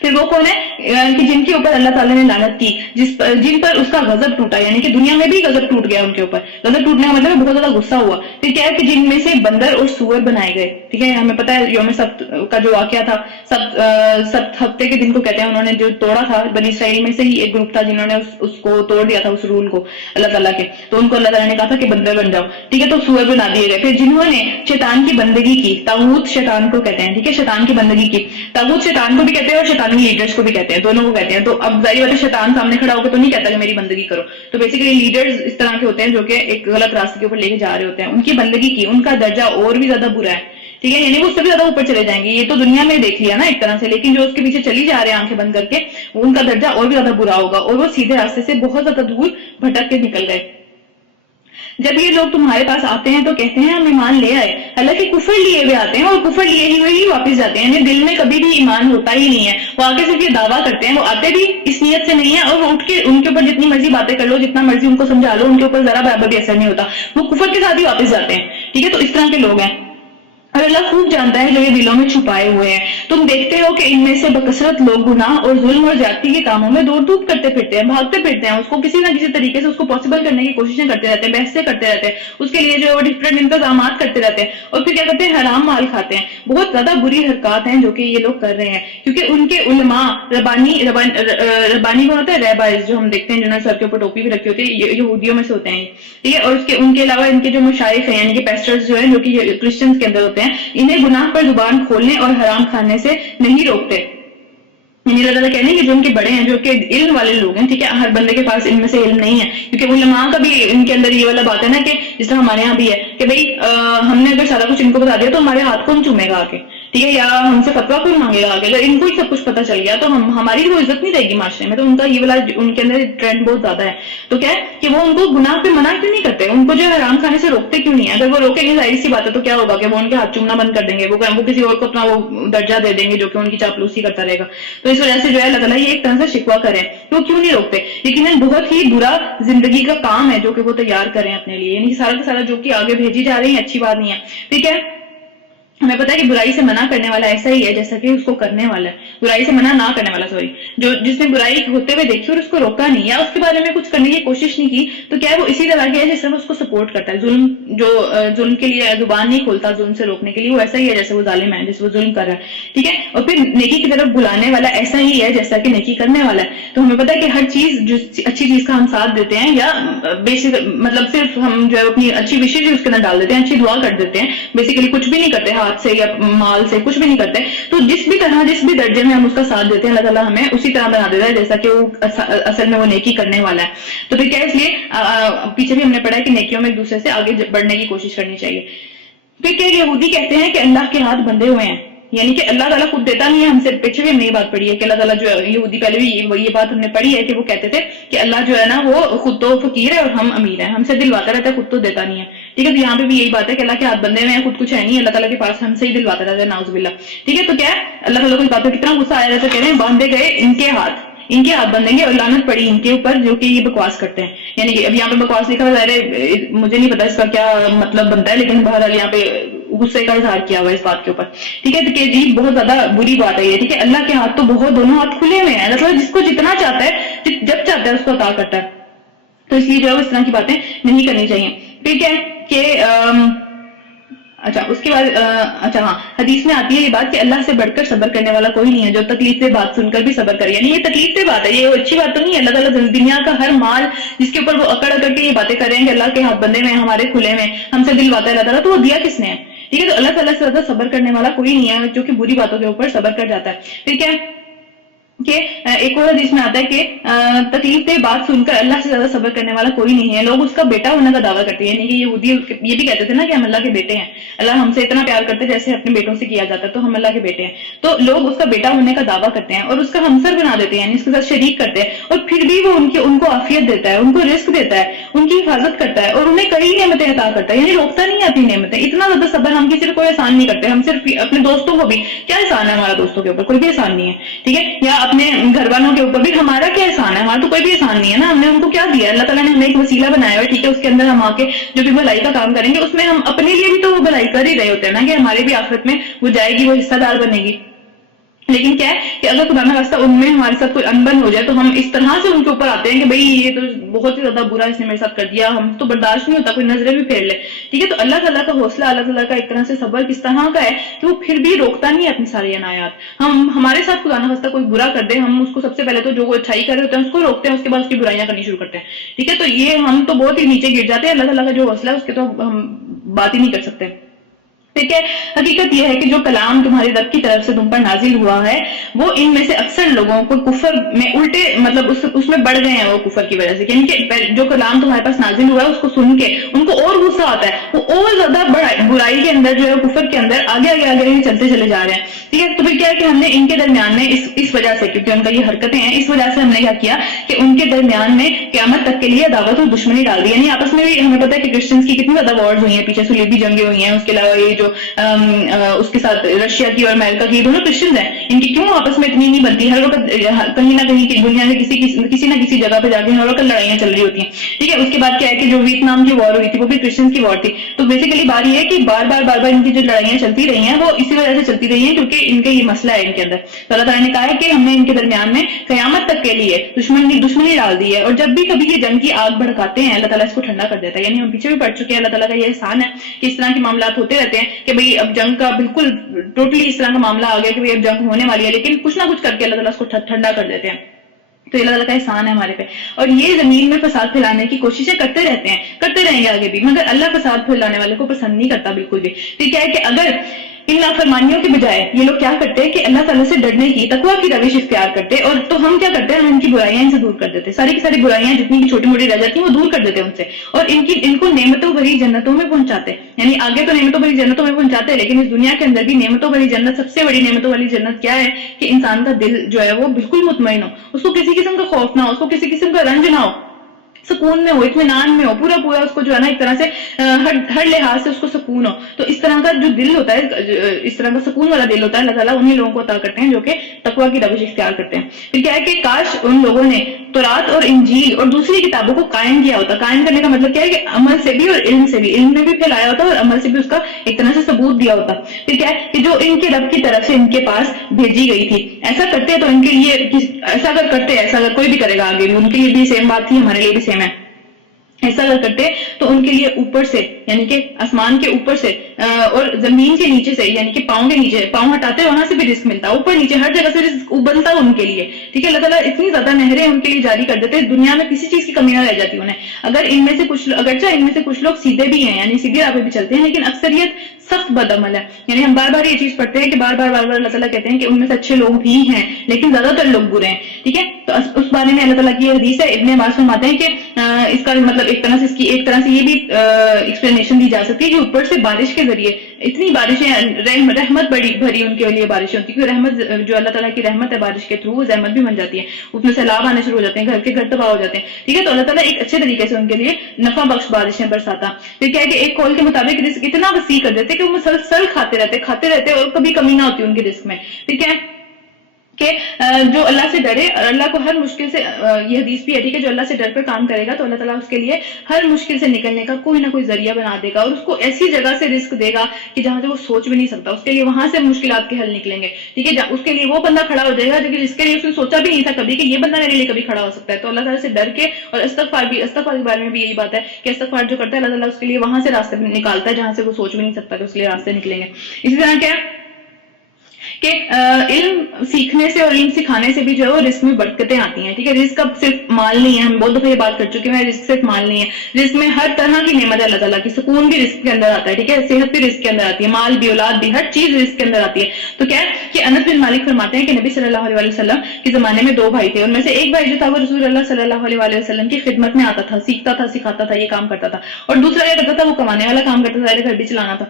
پھر وہ کون ہے کہ جن کے اوپر اللہ تعالیٰ نے لعنت کی، جن پر اس کا غضب ٹوٹا، یعنی کہ دنیا میں بھی غضب ٹوٹ گیا ان کے اوپر، غضب ٹوٹنے کا مطلب بہت زیادہ غصہ ہوا۔ پھر کیا ہے کہ جن میں سے بندر اور سور بنائے گئے. ٹھیک ہے, ہمیں پتا ہے یوم سبت کا جو واقعہ تھا, سبت ہفتے کے دن کو کہتے ہیں, انہوں نے جو توڑا تھا بنی اسرائیل میں سے ہی ایک گروپ تھا جنہوں نے اس کو توڑ دیا تھا, اس رول کو اللہ تعالیٰ کے. تو ان کو اللہ تعالیٰ نے کہا تھا کہ بندر بن جاؤ. ٹھیک ہے, تو سور بنا دیے گئے. پھر جنہوں نے شیطان کی بندگی کی, طاغوت شیطان کو کہتے ہیں, ٹھیک ہے, شیطان کی بندگی کی. طاغوت شیطان کو بھی کہتے ہیں اور شیطانی لیڈرز کو بھی کہتے ہیں, دونوں کو کہتے ہیں. تو اب ظاہر بات ہے شیطان سامنے کھڑا ہو کے تو نہیں کہتا کہ میری بندگی کرو. تو بیسیکلی لیڈرز اس طرح کے ہوتے ہیں جو کہ ایک غلط راستے کے اوپر لے کے جا رہے ہوتے ہیں. ان کی بندگی کی, ان کا درجہ اور بھی زیادہ برا ہے. ٹھیک ہے, یعنی وہ اس سے بھی زیادہ اوپر چلے جائیں گے. یہ تو دنیا میں دیکھ لیا نا ایک طرح سے, لیکن جو اس کے پیچھے چلی جا رہے ہیں آنکھیں بند کر کے, ان کا درجہ اور بھی زیادہ برا ہوگا, اور وہ سیدھے راستے سے بہت زیادہ دور بھٹک کے نکل گئے. جب یہ لوگ تمہارے پاس آتے ہیں تو کہتے ہیں ہم ایمان لے آئے, حالانکہ کفر لیے ہوئے آتے ہیں اور کفر لیے ہوئے ہی واپس جاتے ہیں. یعنی دل میں کبھی بھی ایمان ہوتا ہی نہیں ہے, وہ آگے صرف یہ دعویٰ کرتے ہیں. وہ آتے بھی اس نیت سے نہیں ہے, اور وہ اٹھ کے ان کے اوپر جتنی مرضی باتیں کر لو, جتنا مرضی ان کو سمجھا لو, ان کے اوپر ذرا برابر بھی اثر نہیں ہوتا. وہ کفر کے ساتھ ہی واپس جاتے ہیں. ٹھیک ہے, تو اس طرح کے لوگ ہیں, اور اللہ خوب جانتا ہے جو یہ دلوں میں چھپائے ہوئے ہیں. تم دیکھتے ہو کہ ان میں سے بکثرت لوگ گناہ اور ظلم اور زیادتی کے کاموں میں دوڑ دھوپ کرتے پھرتے ہیں, بھاگتے پھرتے ہیں. اس کو کسی نہ کسی طریقے سے اس کو پاسبل کرنے کی کوششیں کرتے رہتے ہیں, بحثیں کرتے رہتے ہیں, اس کے لیے جو ہے وہ ڈفرینٹ انتظامات کرتے رہتے ہیں, اور پھر کیا کرتے ہیں, حرام مال کھاتے ہیں. بہت زیادہ بری حرکات ہیں جو کہ یہ لوگ کر رہے ہیں, کیونکہ ان کے علماء ربانی کو ہوتا ہے ریبائز, جو ہم دیکھتے ہیں جنہوں نے سر کے اوپر ٹوپی بھی رکھی ہوتی ہے, یہودیوں میں سے ہوتے ہیں. ٹھیک ہے, اور ان کے علاوہ ان کے جو مشائخ ہیں یعنی کہ پیسٹرز جو ہیں جو کہ کرسچنز کے اندر ہوتے ہیں, انہیں گناہ پر زبان کھولنے اور حرام کھانے سے نہیں روکتے. یعنی اللہ تعالیٰ کہنے کہ جو ان کے بڑے ہیں, جو کہ علم والے لوگ ہیں, ٹھیک ہے, ہر بندے کے پاس ان میں سے علم نہیں ہے, کیونکہ علماء کا بھی ان کے اندر یہ والا بات ہے نا کہ جس طرح ہمارے یہاں بھی ہے کہ بھئی ہم نے اگر سارا کچھ ان کو بتا دیا تو ہمارے ہاتھ کون چومے گا آ کے, ٹھیک ہے, یا ہم سے فتویٰ کون مانگے گا آگے. اگر ان کو ہی سب کچھ پتا چل گیا تو ہماری وہ عزت نہیں رہے گی معاشرے میں. تو ان کا یہ والا ان کے اندر ٹرینڈ بہت زیادہ ہے. تو کیا ہے کہ وہ ان کو گناہ پہ منع کیوں نہیں کرتے, ان کو جو حرام کھانے سے روکتے کیوں نہیں ہے. اگر وہ روکیں گے ظاہر سی بات ہے تو کیا ہوگا کہ وہ ان کے ہاتھ چومنا بند کر دیں گے, وہ کسی اور کو اپنا وہ درجہ دے دیں گے جو کہ ان کی چاپلوسی کرتا رہے گا. تو اس وجہ سے جو ہے اللہ تعالیٰ یہ ایک طرح سے شکوہ کریں کہ وہ کیوں نہیں روکتے. لیکن بہت ہی برا زندگی کا کام ہے جو کہ وہ تیار کریں اپنے لیے, یعنی سارا کا سارا جو کہ آگے بھیجی جا رہی ہے اچھی بات نہیں ہے. ٹھیک ہے, ہمیں پتا ہے کہ برائی سے منع کرنے والا ایسا ہی ہے جیسا کہ اس کو کرنے والا ہے. برائی سے منع نہ کرنے والا جس نے برائی ہوتے ہوئے دیکھی اور اس کو روکا نہیں یا اس کے بارے میں کچھ کرنے کی کوشش نہیں کی, تو کیا ہے وہ اسی طرح کی ہے جس طرح اس کو سپورٹ کرتا ہے. ظلم کے لیے زبان نہیں کھولتا ظلم سے روکنے کے لیے, وہ ایسا ہی ہے جیسے وہ ظالم ہے, جیسے وہ ظلم کر رہا ہے. ٹھیک ہے, اور پھر نیکی کی طرف بلانے والا ایسا ہی ہے جیسا کہ نیکی کرنے والا ہے. تو ہمیں پتا ہے کہ ہر چیز جو اچھی چیز کا ہم ساتھ دیتے ہیں, یا بیسک مطلب صرف ہم جو ہے اپنی اچھی وشز اس کے اندر ڈال دیتے ہیں, اچھی دعا کر دیتے ہیں, بیسیکلی کچھ بھی نہیں کرتے ہاتھ سے یا مال سے, کچھ بھی نہیں کرتے. تو جس بھی طرح جس بھی درجے میں ہم اس کا ساتھ دیتے ہیں اللہ تعالیٰ ہمیں اسی طرح بنا دیتا ہے جیسا کہ وہ اصل میں وہ نیکی کرنے والا ہے. تو پھر کیا اس لیے پیچھے بھی ہم نے پڑھا ہے کہ نیکیوں میں ایک دوسرے سے آگے بڑھنے کی کوشش کرنی چاہیے. پھر کیا یہودی کہتے ہیں کہ اللہ کے ہاتھ بندھے ہوئے ہیں, یعنی کہ اللہ تعالیٰ خود دیتا نہیں ہے. ہم سے پیچھے بھی ہم نے یہ بات پڑھی ہے کہ اللہ تعالیٰ جو یہودی پہلے بھی یہ بات ہم نے پڑھی ہے کہ وہ کہتے تھے کہ اللہ جو ہے نا وہ خود تو فقیر ہے اور ہم امیر ہیں, ہم سے دلواتا رہتا ہے خود تو دیتا نہیں ہے. ٹھیک ہے, تو یہاں پہ بھی یہی بات ہے کہ اللہ کے ہاتھ بندے ہوئے ہیں, خود کچھ ہے نہیں, اللہ تعالیٰ کے پاس ہم سے ہی دلواتا رہتا ہے, نعوذ باللہ. ٹھیک ہے, تو کیا ہے اللہ تعالیٰ کو اس بات پہ کتنا غصہ آیا رہتا ہے, کہہ رہے ہیں باندھے گئے ان کے ہاتھ بندیں گے اور لعنت پڑی ان کے اوپر جو کہ یہ بکواس کرتے ہیں. یعنی کہ اب یہاں پہ بکواس لکھا ہوا ہے, مجھے نہیں پتا اس کا کیا مطلب بنتا ہے, لیکن بہرحال یہاں پہ غصے کا اظہار کیا ہوا ہے اس بات کے اوپر. ٹھیک ہے, تو کہ جی بہت زیادہ بری بات ہے یہ. ٹھیک ہے, اللہ کے ہاتھ تو بہت دونوں ہاتھ کھلے ہوئے ہیں, اللہ جس کو جتنا چاہتا ہے جب چاہتا ہے اس کو عطا کرتا ہے. تو اس لیے جو ہے اس طرح کی باتیں نہیں کرنی چاہیے. پھر کیا ہے کہ اچھا اس کے بعد ہاں حدیث میں آتی ہے یہ بات کہ اللہ سے بڑھ کر صبر کرنے والا کوئی نہیں ہے جو تکلیف سے بات سن کر بھی صبر کرے. یعنی یہ تکلیف سے بات ہے, یہ اچھی بات تو نہیں ہے. اللہ تعالیٰ دنیا کا ہر مال جس کے اوپر وہ اکڑ کے یہ باتیں کر رہے ہیں کہ اللہ کے ہاتھ بندے میں ہمارے کھلے میں ہم سے دلواتا ہے اللہ تعالیٰ, تو وہ دیا کس نے ہے. ٹھیک ہے, تو اللہ تعالیٰ سے زیادہ صبر کرنے والا کوئی نہیں ہے جو کہ بری باتوں کے اوپر صبر کر جاتا ہے. پھر کیا کہ ایک اور حدیث میں آتا ہے کہ تکلیف دہ بات سن کر اللہ سے زیادہ صبر کرنے والا کوئی نہیں ہے. لوگ اس کا بیٹا ہونے کا دعویٰ کرتے ہیں, یعنی کہ یہودی یہ بھی کہتے تھے نا کہ ہم اللہ کے بیٹے ہیں, اللہ ہم سے اتنا پیار کرتے جیسے اپنے بیٹوں سے کیا جاتا ہے, تو ہم اللہ کے بیٹے ہیں. تو لوگ اس کا بیٹا ہونے کا دعویٰ کرتے ہیں اور اس کا ہمسر بنا دیتے ہیں, یعنی اس کے ساتھ شریک کرتے ہیں, اور پھر بھی وہ ان کو عافیت دیتا ہے, ان کو رزق دیتا ہے, ان کی حفاظت کرتا ہے اور انہیں کئی نعمتیں عطا کرتا ہے. یعنی روکتا نہیں آتی نعمتیں. اتنا زیادہ صبر ہم کسی کو کوئی احسان نہیں کرتے, ہم صرف اپنے دوستوں کو بھی, کیا احسان ہے ہمارا دوستوں کے اوپر, کوئی بھی احسان نہیں ہے. ٹھیک ہے, یا اپنے گھر والوں کے اوپر بھی ہمارا کیا احسان ہے, ہمارا تو کوئی بھی احسان نہیں ہے نا. ہم نے ان کو کیا دیا, اللہ تعالیٰ نے ہمیں ایک وسیلہ بنایا ہے. ٹھیک ہے, اس کے اندر ہم آ کے جو بھی بھلائی کا کام کریں گے اس میں ہم اپنے لیے بھی تو وہ بھلائی کر ہی رہے ہوتے ہیں نا, کہ ہمارے بھی آخرت میں وہ جائے گی, وہ حصہ دار بنے گی. لیکن کیا ہے کہ اگر خدا نخواستہ ان میں ہمارے ساتھ کوئی انبن ہو جائے تو ہم اس طرح سے ان کے اوپر آتے ہیں کہ بھئی یہ تو بہت ہی زیادہ برا اس نے میرے ساتھ کر دیا، ہم تو برداشت نہیں ہوتا، کوئی نظریں بھی پھیر لے. ٹھیک ہے، تو اللہ تعالیٰ کا حوصلہ، اللہ تعالیٰ کا ایک طرح سے صبر کس طرح کا ہے کہ وہ پھر بھی روکتا نہیں ہے اپنی ساری عنایات. ہمارے ساتھ خدا نخواستہ کوئی برا کر دے، ہم اس کو سب سے پہلے تو جو وہ اچھائی کر رہے ہوتے ہیں اس کو روکتے ہیں، اس کے بعد اس کی برائیاں کرنی شروع کرتے ہیں. ٹھیک ہے، تو یہ ہم تو بہت ہی نیچے گر جاتے ہیں. اللہ تعالیٰ کا جو حوصلہ ہے اس کے تو ہم بات ہی نہیں کر سکتے. ٹھیک ہے، حقیقت یہ ہے کہ جو کلام تمہارے رب کی طرف سے تم پر نازل ہوا ہے وہ ان میں سے اکثر لوگوں کو کفر میں الٹے مطلب اس میں بڑھ گئے ہیں وہ کفر کی وجہ سے. یعنی کہ جو کلام تمہارے پاس نازل ہوا ہے اس کو سن کے ان کو اور غصہ آتا ہے، وہ اور زیادہ برائی کے اندر جو ہے کفر کے اندر آگے آگے آگے ہی چلتے چلے جا رہے ہیں. ٹھیک ہے، تو پھر کیا ہے کہ ہم نے ان کے درمیان میں اس وجہ سے، کیونکہ ان کا یہ حرکتیں ہیں، اس وجہ سے ہم نے کیا کیا کہ ان کے درمیان میں قیامت تک کے لیے عداوت اور دشمنی ڈال دی. یعنی آپس میں بھی ہمیں پتہ ہے کہ کرسچنس کی کتنی زیادہ وارز ہوئی ہیں، پیچھے صلیبی جنگیں ہوئی ہیں. اس کے علاوہ یہ جو اس کے ساتھ رشیا کی اور امریکہ کی، دونوں کرسچنز ہیں، ان کی کیوں آپس میں اتنی نہیں بنتی؟ ہر وقت کہیں نہ کہیں کی دنیا میں کسی نہ کسی جگہ پہ جا کے ہر وقت لڑائیاں چل رہی ہوتی ہیں. ٹھیک ہے، اس کے بعد کیا ہے کہ جو ویتنام کی وار ہوئی تھی وہ بھی کرسچنز کی وار تھی. تو بیسیکلی بات یہ ہے کہ بار بار ان کی جو لڑائیاں چلتی رہی ہیں وہ اسی وجہ سے چلتی رہی ہیں کیونکہ ان کا یہ مسئلہ ہے ان کے اندر. تو اللہ تعالیٰ نے کہا ہے کہ ہم نے ان کے درمیان میں قیامت تک کے لیے دشمنی ڈال دی ہے. اور جب بھی کبھی یہ جنگ کی آگ بھڑکاتے ہیں اللہ تعالیٰ اس کو ٹھنڈا کر دیتا ہے. یعنی ہم پیچھے بھی پڑ چکے ہیں، اللہ تعالیٰ کا یہ احسان ہے کہ اس طرح کے معاملات ہوتے رہتے ہیں کہ بھئی اب جنگ کا بالکل ٹوٹلی اس طرح کا معاملہ آ گیا کہ اب جنگ ہونے والی ہے، لیکن کچھ نہ کچھ کر کے اللہ تعالیٰ اس کو ٹھنڈا کر دیتے ہیں. تو اللہ تعالیٰ کا احسان ہے ہمارے پہ. اور یہ زمین میں فساد پھیلانے کی کوششیں کرتے رہتے ہیں، کرتے رہیں گے آگے بھی، مگر اللہ فساد پھیلانے والوں کو پسند نہیں کرتا بالکل بھی. تو کیا ہے کہ اگر ان نافرمانیوں کے بجائے یہ لوگ کیا کرتے ہیں کہ اللہ تعالیٰ سے ڈرنے کی، تقویٰ کی روش اختیار کرتے، اور تو ہم کیا کرتے ہیں، ہم ان کی برائیاں ان سے دور کر دیتے. ساری کی ساری برائیاں جتنی بھی چھوٹی موٹی رہ جاتی ہیں وہ دور کر دیتے ان سے، اور ان کو نعمتوں بھری جنتوں میں پہنچاتے. یعنی آگے تو نعمتوں بھری جنتوں میں پہنچاتے ہیں، لیکن اس دنیا کے اندر بھی نعمتوں بھری جنت، سب سے بڑی نعمتوں والی جنت کیا ہے کہ انسان کا دل جو ہے وہ بالکل مطمئن ہو، اس کو کسی قسم کا خوف نہ ہو، اس کو کسی قسم کا رنج نہ ہو، سکون میں ہو، اطمینان میں ہو، پورا اس کو جو ہے نا ایک طرح سے ہر لحاظ سے اس کو سکون ہو. تو اس طرح کا جو دل ہوتا ہے، اس طرح کا سکون والا دل ہوتا ہے، اللہ تعالیٰ انہیں لوگوں کو عطا کرتے ہیں جو کہ تقویٰ کی روش اختیار کرتے ہیں. پھر کیا ہے کہ کاش ان لوگوں نے تورات اور انجیل اور دوسری کتابوں کو قائم کیا ہوتا. قائم کرنے کا مطلب کیا ہے کہ عمل سے بھی اور علم سے بھی، علم میں بھی پھیلایا ہوتا اور عمل سے بھی اس کا ایک طرح سے ثبوت دیا ہوتا. پھر کیا ہے کہ جو ان کے رب کی طرف سے ان کے پاس بھیجی گئی تھی، ایسا کرتے تو ان کے لیے ایسا اگر کرتے، ایسا اگر کوئی بھی کرے گا آگے بھی، ان کے لیے بھی سیم بات تھی، ہمارے لیے بھی سیم ہے. ایسا اگر کرتے تو ان کے لیے اوپر سے، یعنی کہ آسمان کے اوپر سے اور زمین کے نیچے سے، یعنی کہ پاؤں کے نیچے، پاؤں ہٹاتے وہاں سے بھی رزق ملتا، اوپر نیچے ہر جگہ سے رزق بنتا ان کے لیے. ٹھیک ہے، اللہ تعالیٰ اتنی زیادہ نہریں ان کے لیے جاری کر دیتے، دنیا میں کسی چیز کی کمی نہ رہ جاتی انہیں. اگر ان میں سے کچھ، اگرچہ ان میں سے کچھ لوگ سیدھے بھی ہیں، یعنی سیدھی راہ پہ بھی چلتے ہیں، لیکن اکثریت سخت بد عمل ہے. یعنی ہم بار بار یہ چیز پڑھتے ہیں کہ بار بار اللہ تعالیٰ کہتے ہیں کہ ان میں سے اچھے لوگ بھی ہیں لیکن زیادہ تر لوگ برے ہیں. ٹھیک ہے، تو اس بارے میں اللہ تعالیٰ کی حدیث ہے، ابن عباس فرماتے ہیں کہ اس کا مطلب ایک طرح سے اس کی ایک طرح سے یہ بھی ایکسپلینیشن دی جا سکتی ہے کہ اوپر سے بارش کے ذریعے اتنی بارشیں، رحمت بھری ان کے لیے بارشیں ہوتی ہے، کیونکہ رحمت جو اللہ تعالیٰ کی رحمت ہے بارش کے تھرو وہ زحمت بھی بن جاتی ہے، اس میں سیلاب آنے شروع ہو جاتے ہیں، گھر کے گھر تباہ ہو جاتے ہیں. ٹھیک ہے، تو اللہ تعالیٰ ایک اچھے طریقے سے ان کے لیے نفع بخش بارشیں برساتا. پھر کیا ہے کہ ایک قول کے مطابق رزق اتنا وسیع کر دیتے کہ وہ مسلسل کھاتے رہتے اور کبھی کمی نہ ہوتی ان کے رزق میں. ٹھیک ہے کہ جو اللہ سے ڈرے اور اللہ کو ہر مشکل سے، یہ حدیث بھی ہے ٹھیک ہے، جو اللہ سے ڈر کر کام کرے گا تو اللہ تعالیٰ اس کے لیے ہر مشکل سے نکلنے کا کوئی نہ کوئی ذریعہ بنا دے گا، اور اس کو ایسی جگہ سے رزق دے گا کہ جہاں سے وہ سوچ بھی نہیں سکتا، اس کے لیے وہاں سے مشکلات کے حل نکلیں گے. ٹھیک ہے، اس کے لیے وہ بندہ کھڑا ہو جائے گا جس کے لیے اس نے سوچا بھی نہیں تھا کبھی کہ یہ بندہ میرے لیے کبھی کھڑا ہو سکتا ہے. تو اللہ تعالیٰ سے ڈر کے، اور استغفار کے بارے میں بھی یہی بات ہے کہ استغفار جو کرتا ہے اللہ تعالیٰ اس کے لیے وہاں سے راستے نکالتا ہے جہاں سے وہ سوچ بھی نہیں سکتا کہ اس کے لیے راستے نکلیں گے. اسی طرح کیا کہ علم سیکھنے سے اور علم سکھانے سے بھی جو ہے وہ رزق میں برکتیں آتی ہیں. ٹھیک ہے، رزق کا صرف مال نہیں ہے، ہم بہت دفعہ یہ بات کر چکے ہیں، رزق صرف مال نہیں ہے، رزق میں ہر طرح کی نعمت ہے اللہ تعالیٰ کی. سکون بھی رزق کے اندر آتا ہے، ٹھیک ہے، صحت بھی رزق کے اندر آتی ہے، مال بھی، اولاد بھی، ہر چیز رزق کے اندر آتی ہے. تو کیا ہے کہ انس بن مالک فرماتے ہیں کہ نبی صلی اللہ علیہ وسلم کے زمانے میں 2 بھائی تھے، ان میں سے ایک بھائی جو تھا وہ رسول اللہ صلی اللہ علیہ وسلم کی خدمت میں آتا تھا، سیکھتا تھا، سکھاتا تھا، یہ کام کرتا تھا، اور دوسرا یہ کرتا تھا وہ کمانے والا کام کرتا تھا، گھر بھی چلانا تھا.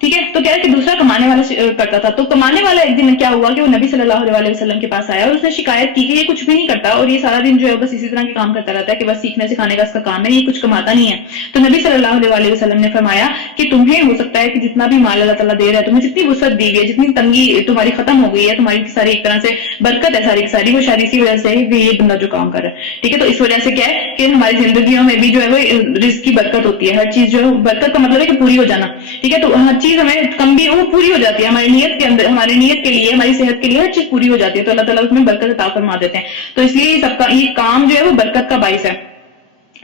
ٹھیک ہے، تو کیا ہے کہ دوسرا کمانے والا کرتا تھا. تو کمانے والا ایک دن کیا ہوا کہ وہ نبی صلی اللہ علیہ وسلم کے پاس آیا اور اس نے شکایت کی کہ یہ کچھ بھی نہیں کرتا اور یہ سارا دن جو ہے بس اسی طرح کے کام کرتا رہتا ہے کہ بس سیکھنے سکھانے کا اس کا کام ہے، یہ کچھ کماتا نہیں ہے. تو نبی صلی اللہ علیہ وسلم نے فرمایا کہ تمہیں ہو سکتا ہے کہ جتنا بھی مال اللہ تعالیٰ دے رہا ہے، تمہیں جتنی وسعت دی ہوئی ہے، جتنی تنگی تمہاری ختم ہو گئی ہے، تمہاری ساری ایک طرح سے برکت ہے، ساری کی ساری وہ شاید اسی وجہ سے ہے یہ بندہ جو کام کر رہا ہے. ٹھیک ہے، تو اس وجہ سے کیا ہے کہ ہماری زندگیوں میں بھی جو ہے وہ رزق کی برکت ہوتی ہے. ہر چیز جو ہے برکت کا مطلب ہے کہ پوری ہو جانا. ٹھیک ہے، تو ہر چیز چیز ہمیں کم بھی وہ پوری ہو جاتی ہے، ہماری نیت کے اندر، ہماری نیت کے لیے، ہماری صحت کے لیے ہر چیز پوری ہو جاتی ہے، تو اللہ تعالیٰ اس میں برکت عطا فرما دیتے ہیں. تو اس لیے یہ سب کا یہ کام جو ہے وہ برکت کا باعث ہے.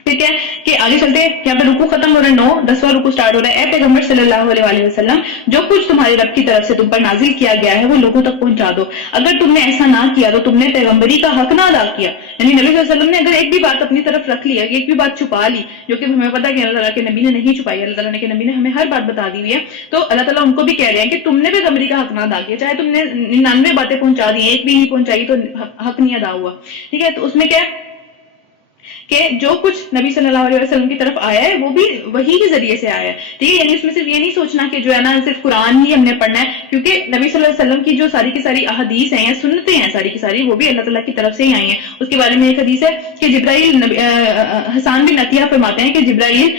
ٹھیک ہے کہ آگے چلتے ہیں. یہاں پہ رکوع ختم ہو رہا ہے، 10واں رکوع سٹارٹ ہو رہا ہے. اے پیغمبر صلی اللہ علیہ وآلہ وسلم، جو کچھ تمہارے رب کی طرف سے تم پر نازل کیا گیا ہے وہ لوگوں تک پہنچا دو. اگر تم نے ایسا نہ کیا تو تم نے پیغمبری کا حق نہ ادا کیا. یعنی نبی صلی اللہ علیہ وسلم نے اگر ایک بھی بات اپنی طرف رکھ لی ہے، ایک بھی بات چھپا لی، جو کہ ہمیں پتا ہے کہ اللہ تعالیٰ کے نبی نے نہیں چھپائی، اللہ تعالیٰ کے نبی نے ہمیں ہر بات بتا دی ہوئی ہے، تو اللہ تعالیٰ ان کو بھی کہہ رہے ہیں کہ تم نے پیغمبری کا حق نہ ادا کیا. چاہے تم نے 99 باتیں پہنچا دی، ایک بھی نہیں پہنچائی تو حق نہیں ادا ہوا. ٹھیک ہے، تو اس میں کیا ہے کہ جو کچھ نبی صلی اللہ علیہ وسلم کی طرف آیا ہے وہ بھی وحی کے ذریعے سے آیا ہے. ٹھیک ہے، یعنی اس میں صرف یہ نہیں سوچنا کہ جو ہے نا صرف قرآن ہی ہم نے پڑھنا ہے، کیونکہ نبی صلی اللہ علیہ وسلم کی جو ساری کی ساری احادیث ہیں یا سنتیں ہیں ساری کی ساری، وہ بھی اللہ تعالیٰ کی طرف سے ہی آئی ہیں. اس کے بارے میں ایک حدیث ہے کہ جبرائیل حسان بن عطیہ فرماتے ہیں کہ جبرائیل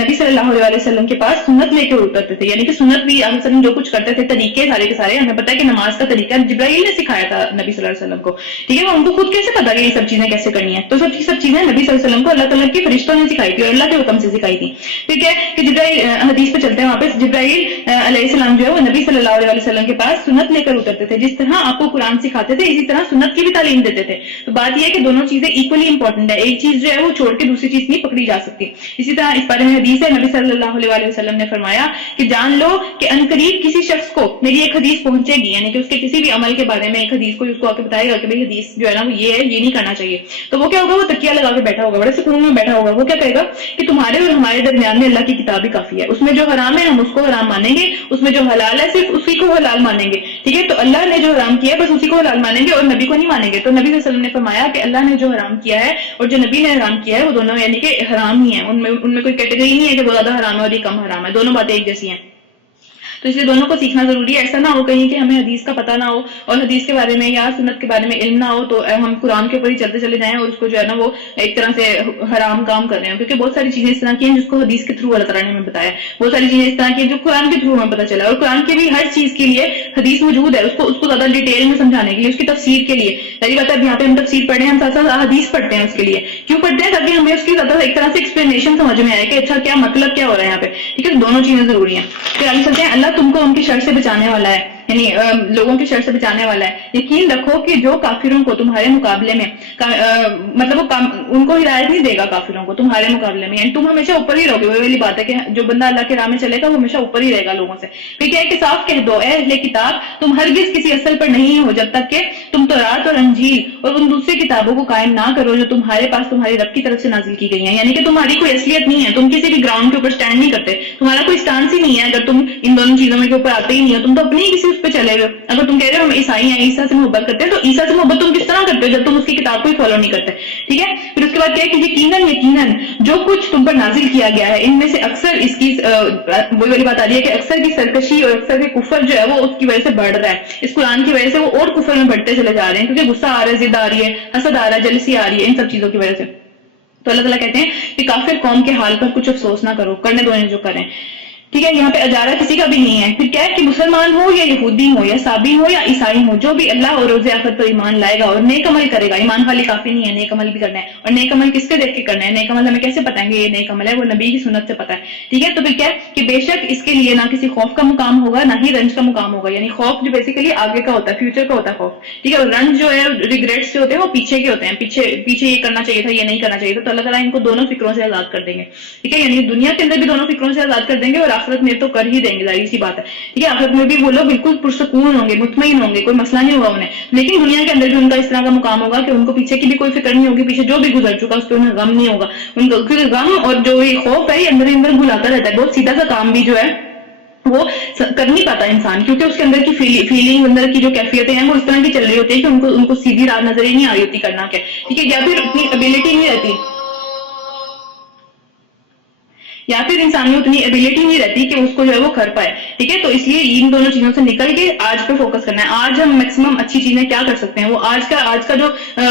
نبی صلی اللہ علیہ وسلم کے پاس سنت لے کے اترتے تھے. یعنی کہ سنت بھی علیہ وسلم جو کچھ کرتے تھے، طریقے سارے کے سارے، ہمیں پتا ہے کہ نماز کا طریقہ جبرائیل نے سکھایا تھا نبی صلی اللہ علیہ وسلم کو. ٹھیک ہے، ان کو خود کیسے پتا کہ یہ سب چیزیں کیسے کرنی ہے؟ تو سب چیزیں نبی صلی اللہ علیہ وسلم کو اللہ تعالیٰ کی فرشتوں نے سکھائی تھی اور اللہ کے حکم سے سکھائی تھی. ٹھیک ہے کہ جبرائیل، حدیث پہ چلتے ہیں وہاں پہ، جبرائیل علیہ السلام جو ہے وہ نبی صلی اللہ علیہ وسلم کے پاس سنت لے کر اترتے تھے. جس طرح آپ کو قرآن سکھاتے تھے اسی طرح سنت کی بھی تعلیم دیتے تھے. تو بات یہ ہے کہ دونوں چیزیں ایکولی امپورٹنٹ ہے، ایک چیز جو ہے وہ چھوڑ کے دوسری چیز نہیں پکڑی جا سکتی. اسی طرح اس بارے میں حدیث ہے، نبی صلی اللہ علیہ وسلم نے فرمایا کہ جان لو کہ عنقریب کسی شخص کو میری ایک حدیث پہنچے گی، یعنی کہ اس کے کسی بھی عمل کے بارے میں ایک حدیث کو اس کو آ کے بتائے گا کہ بھائی حدیث جو ہے نا وہ یہ ہے، یہ نہیں کرنا چاہیے. تو وہ کیا ہوگا، وہ تکیہ لگا کے بیٹھا ہوگا، بڑے سکون میں بیٹھا ہوگا. وہ کیا کہے گا کہ تمہارے اور ہمارے درمیان میں اللہ کی کتاب ہی کافی ہے، اس میں جو حرام ہے ہم اس کو حرام مانیں گے، اس میں جو حلال ہے صرف اسی کو حلال مانیں گے. ٹھیک ہے، تو اللہ نے جو حرام کیا ہے بس اسی کو حلال مانیں گے اور نبی کو نہیں مانیں گے. تو نبی صلی اللہ علیہ وسلم نے فرمایا کہ اللہ نے جو حرام کیا ہے اور جو نبی نے حرام کیا ہے وہ دونوں یعنی کہ حرام ہی ہیں، ان میں کوئی کیٹیگری نہیں ہے کہ وہ زیادہ حرام ہے اور یہ کم حرام ہے، دونوں باتیں ایک جیسی ہیں. تو اس لیے دونوں کو سیکھنا ضروری ہے. ایسا نہ ہو کہیں کہ ہمیں حدیث کا پتہ نہ ہو اور حدیث کے بارے میں یا سنت کے بارے میں علم نہ ہو تو ہم قرآن کے اوپر ہی چلتے چلے جائیں اور اس کو جو ہے نا وہ ایک طرح سے حرام کام کر رہے ہیں. کیونکہ بہت ساری چیزیں اس طرح کی ہیں جس کو حدیث کے تھرو اللہ تعالیٰ نے ہمیں بتایا، بہت ساری چیزیں اس طرح کی ہیں جو قرآن کے تھرو ہمیں پتہ چلا. اور قرآن کی بھی ہر چیز کے لیے حدیث موجود ہے، اس کو زیادہ ڈیٹیل میں سمجھانے کے لیے، اس کی تفسیر کے لیے. پہلی بات ہے یہاں پہ ہم تفسیر پڑھ رہے ہیں، ہم ساتھ ساتھ حدیث پڑھتے ہیں. اس کے لیے کیوں پڑھتے ہیں؟ تاکہ ہمیں اس کی زیادہ ایک طرح سے ایکسپلینیشن سمجھ میں آئے کہ اچھا کیا مطلب کیا ہو رہا ہے یہاں پہ. ٹھیک ہے، دونوں چیزیں ضروری ہیں. پھر آگے چلتے ہیں. اللہ تم کو ان کی شر سے بچانے والا ہے، یعنی لوگوں کی شر سے بچانے والا ہے. یقین رکھو کہ جو کافروں کو تمہارے مقابلے میں مطلب وہ ان کو ہدایت نہیں دے گا کافروں کو تمہارے مقابلے میں، یعنی تم ہمیشہ اوپر ہی رہو گے. وہ والی بات ہے کہ جو بندہ اللہ کے راہ میں چلے گا وہ ہمیشہ اوپر ہی رہے گا لوگوں سے. پھر کیا ہے کہ صاف کہہ دو اے اہل کتاب تم ہرگز کسی اصل پر نہیں ہو جب تک کہ تم تورات اور انجیل اور ان دوسری کتابوں کو قائم نہ کرو جو تمہارے پاس تمہارے رب کی طرف سے نازل کی گئی ہیں. یعنی کہ تمہاری کوئی اصلیت نہیں ہے، تم کسی بھی گراؤنڈ کے اوپر سٹینڈ نہیں کرتے، تمہارا کوئی سٹانس ہی نہیں ہے. اگر تم ان دونوں چیزوں میں کے اوپر آتے ہی نہیں ہو، تم تو اپنی ہی کسی اس پہ چلے گئے. اگر تم کہہ رہے ہو ہم عیسائی ہیں، عیسیٰ سے محبت کرتے ہیں، تو عیسیٰ سے محبت تم کس طرح کرتے ہو جب تم اس کی کتاب کو ہی فالو نہیں کرتے. ٹھیک ہے، پھر اس کے بعد کیا ہے کہ یقیناً جو کچھ تم پر نازل کیا گیا ہے ان میں سے اکثر اس کی وہی والی بات آ رہی ہے کہ اکثر کی سرکشی اور اکثر کے کفر جو ہے وہ اس کی وجہ سے بڑھ رہا ہے. اس قرآن کی وجہ سے وہ اور کفر میں بڑھتے چلے جا رہے ہیں، کیونکہ غصہ آ رہا ہے، ضد آ رہی ہے، حسد آ رہا ہے، جلسی آ رہی ہے، ان سب چیزوں کی وجہ سے. تو اللہ تعالیٰ کہتے ہیں کہ کافر قوم کے حال پر کچھ افسوس نہ کرو، کرنے دو انہیں جو کریں. ٹھیک ہے، یہاں پہ اجارہ کسی کا بھی نہیں ہے. پھر کیا ہے کہ مسلمان ہو یا یہودی ہو یا صابی ہو یا عیسائی ہو، جو بھی اللہ اور روز آخرت پر ایمان لائے گا اور نیک عمل کرے گا. ایمان خالی کافی نہیں ہے، نیک عمل بھی کرنا ہے. اور نیک عمل کس کے دیکھ کے کرنا ہے؟ نیک عمل ہمیں کیسے پتہ ہے کہ یہ نیک عمل ہے؟ وہ نبی کی سنت سے پتہ ہے. ٹھیک ہے، تو پھر کیا ہے کہ بے شک اس کے لیے نہ کسی خوف کا مقام ہوگا نہ ہی رنج کا مقام ہوگا. یعنی خوف جو بیسیکلی آگے کا ہوتا ہے، فیوچر کا ہوتا ہے خوف. ٹھیک ہے، اور رنج جو ہے ریگریٹس جو ہوتے ہیں وہ پیچھے کے ہوتے ہیں، پیچھے یہ کرنا چاہیے تھا، یہ نہیں کرنا چاہیے تھا. تو اللہ تعالیٰ ان کو دونوں فکروں سے آزاد کر دیں گے. ٹھیک ہے، یعنی دنیا کے اندر بھی دونوں فکروں سے آزاد کر دیں گے اور آخرت میں تو کر ہی دیں گے، ظاہر سی بات ہے. ٹھیک ہے، آخرت میں بھی وہ لوگ بالکل پرسکون ہوں گے، مطمئن ہوں گے، کوئی مسئلہ نہیں ہوگا انہیں. لیکن دنیا کے اندر بھی ان کا اس طرح کا مقام ہوگا کہ ان کو پیچھے کی بھی کوئی فکر نہیں ہوگی، پیچھے جو بھی گزر چکا اس پہ انہیں غم نہیں ہوگا. ان کو کیونکہ غم اور جو یہ خوف ہے یہ اندر اندر گھلاتا رہتا ہے. بہت سیدھا سا کام بھی جو ہے وہ کر نہیں پاتا انسان، کیونکہ اس کے اندر کی فیلنگ، اندر کی جو کیفیتیں ہیں وہ اس طرح کی چل رہی ہوتی ہے کہ ان کو سیدھی راہ نظر ہی نہیں آ رہی ہوتی کرنا کیا. ٹھیک ہے، یا پھر اتنی ابیلٹی نہیں رہتی، یا پھر انسان میں اتنی ایبلٹی نہیں رہتی کہ اس کو جو ہے وہ کر پائے. ٹھیک ہے، تو اس لیے ان دونوں چیزوں سے نکل کے آج پہ فوکس کرنا ہے. آج ہم میکسیمم اچھی چیزیں کیا کر سکتے ہیں، وہ آج کا جو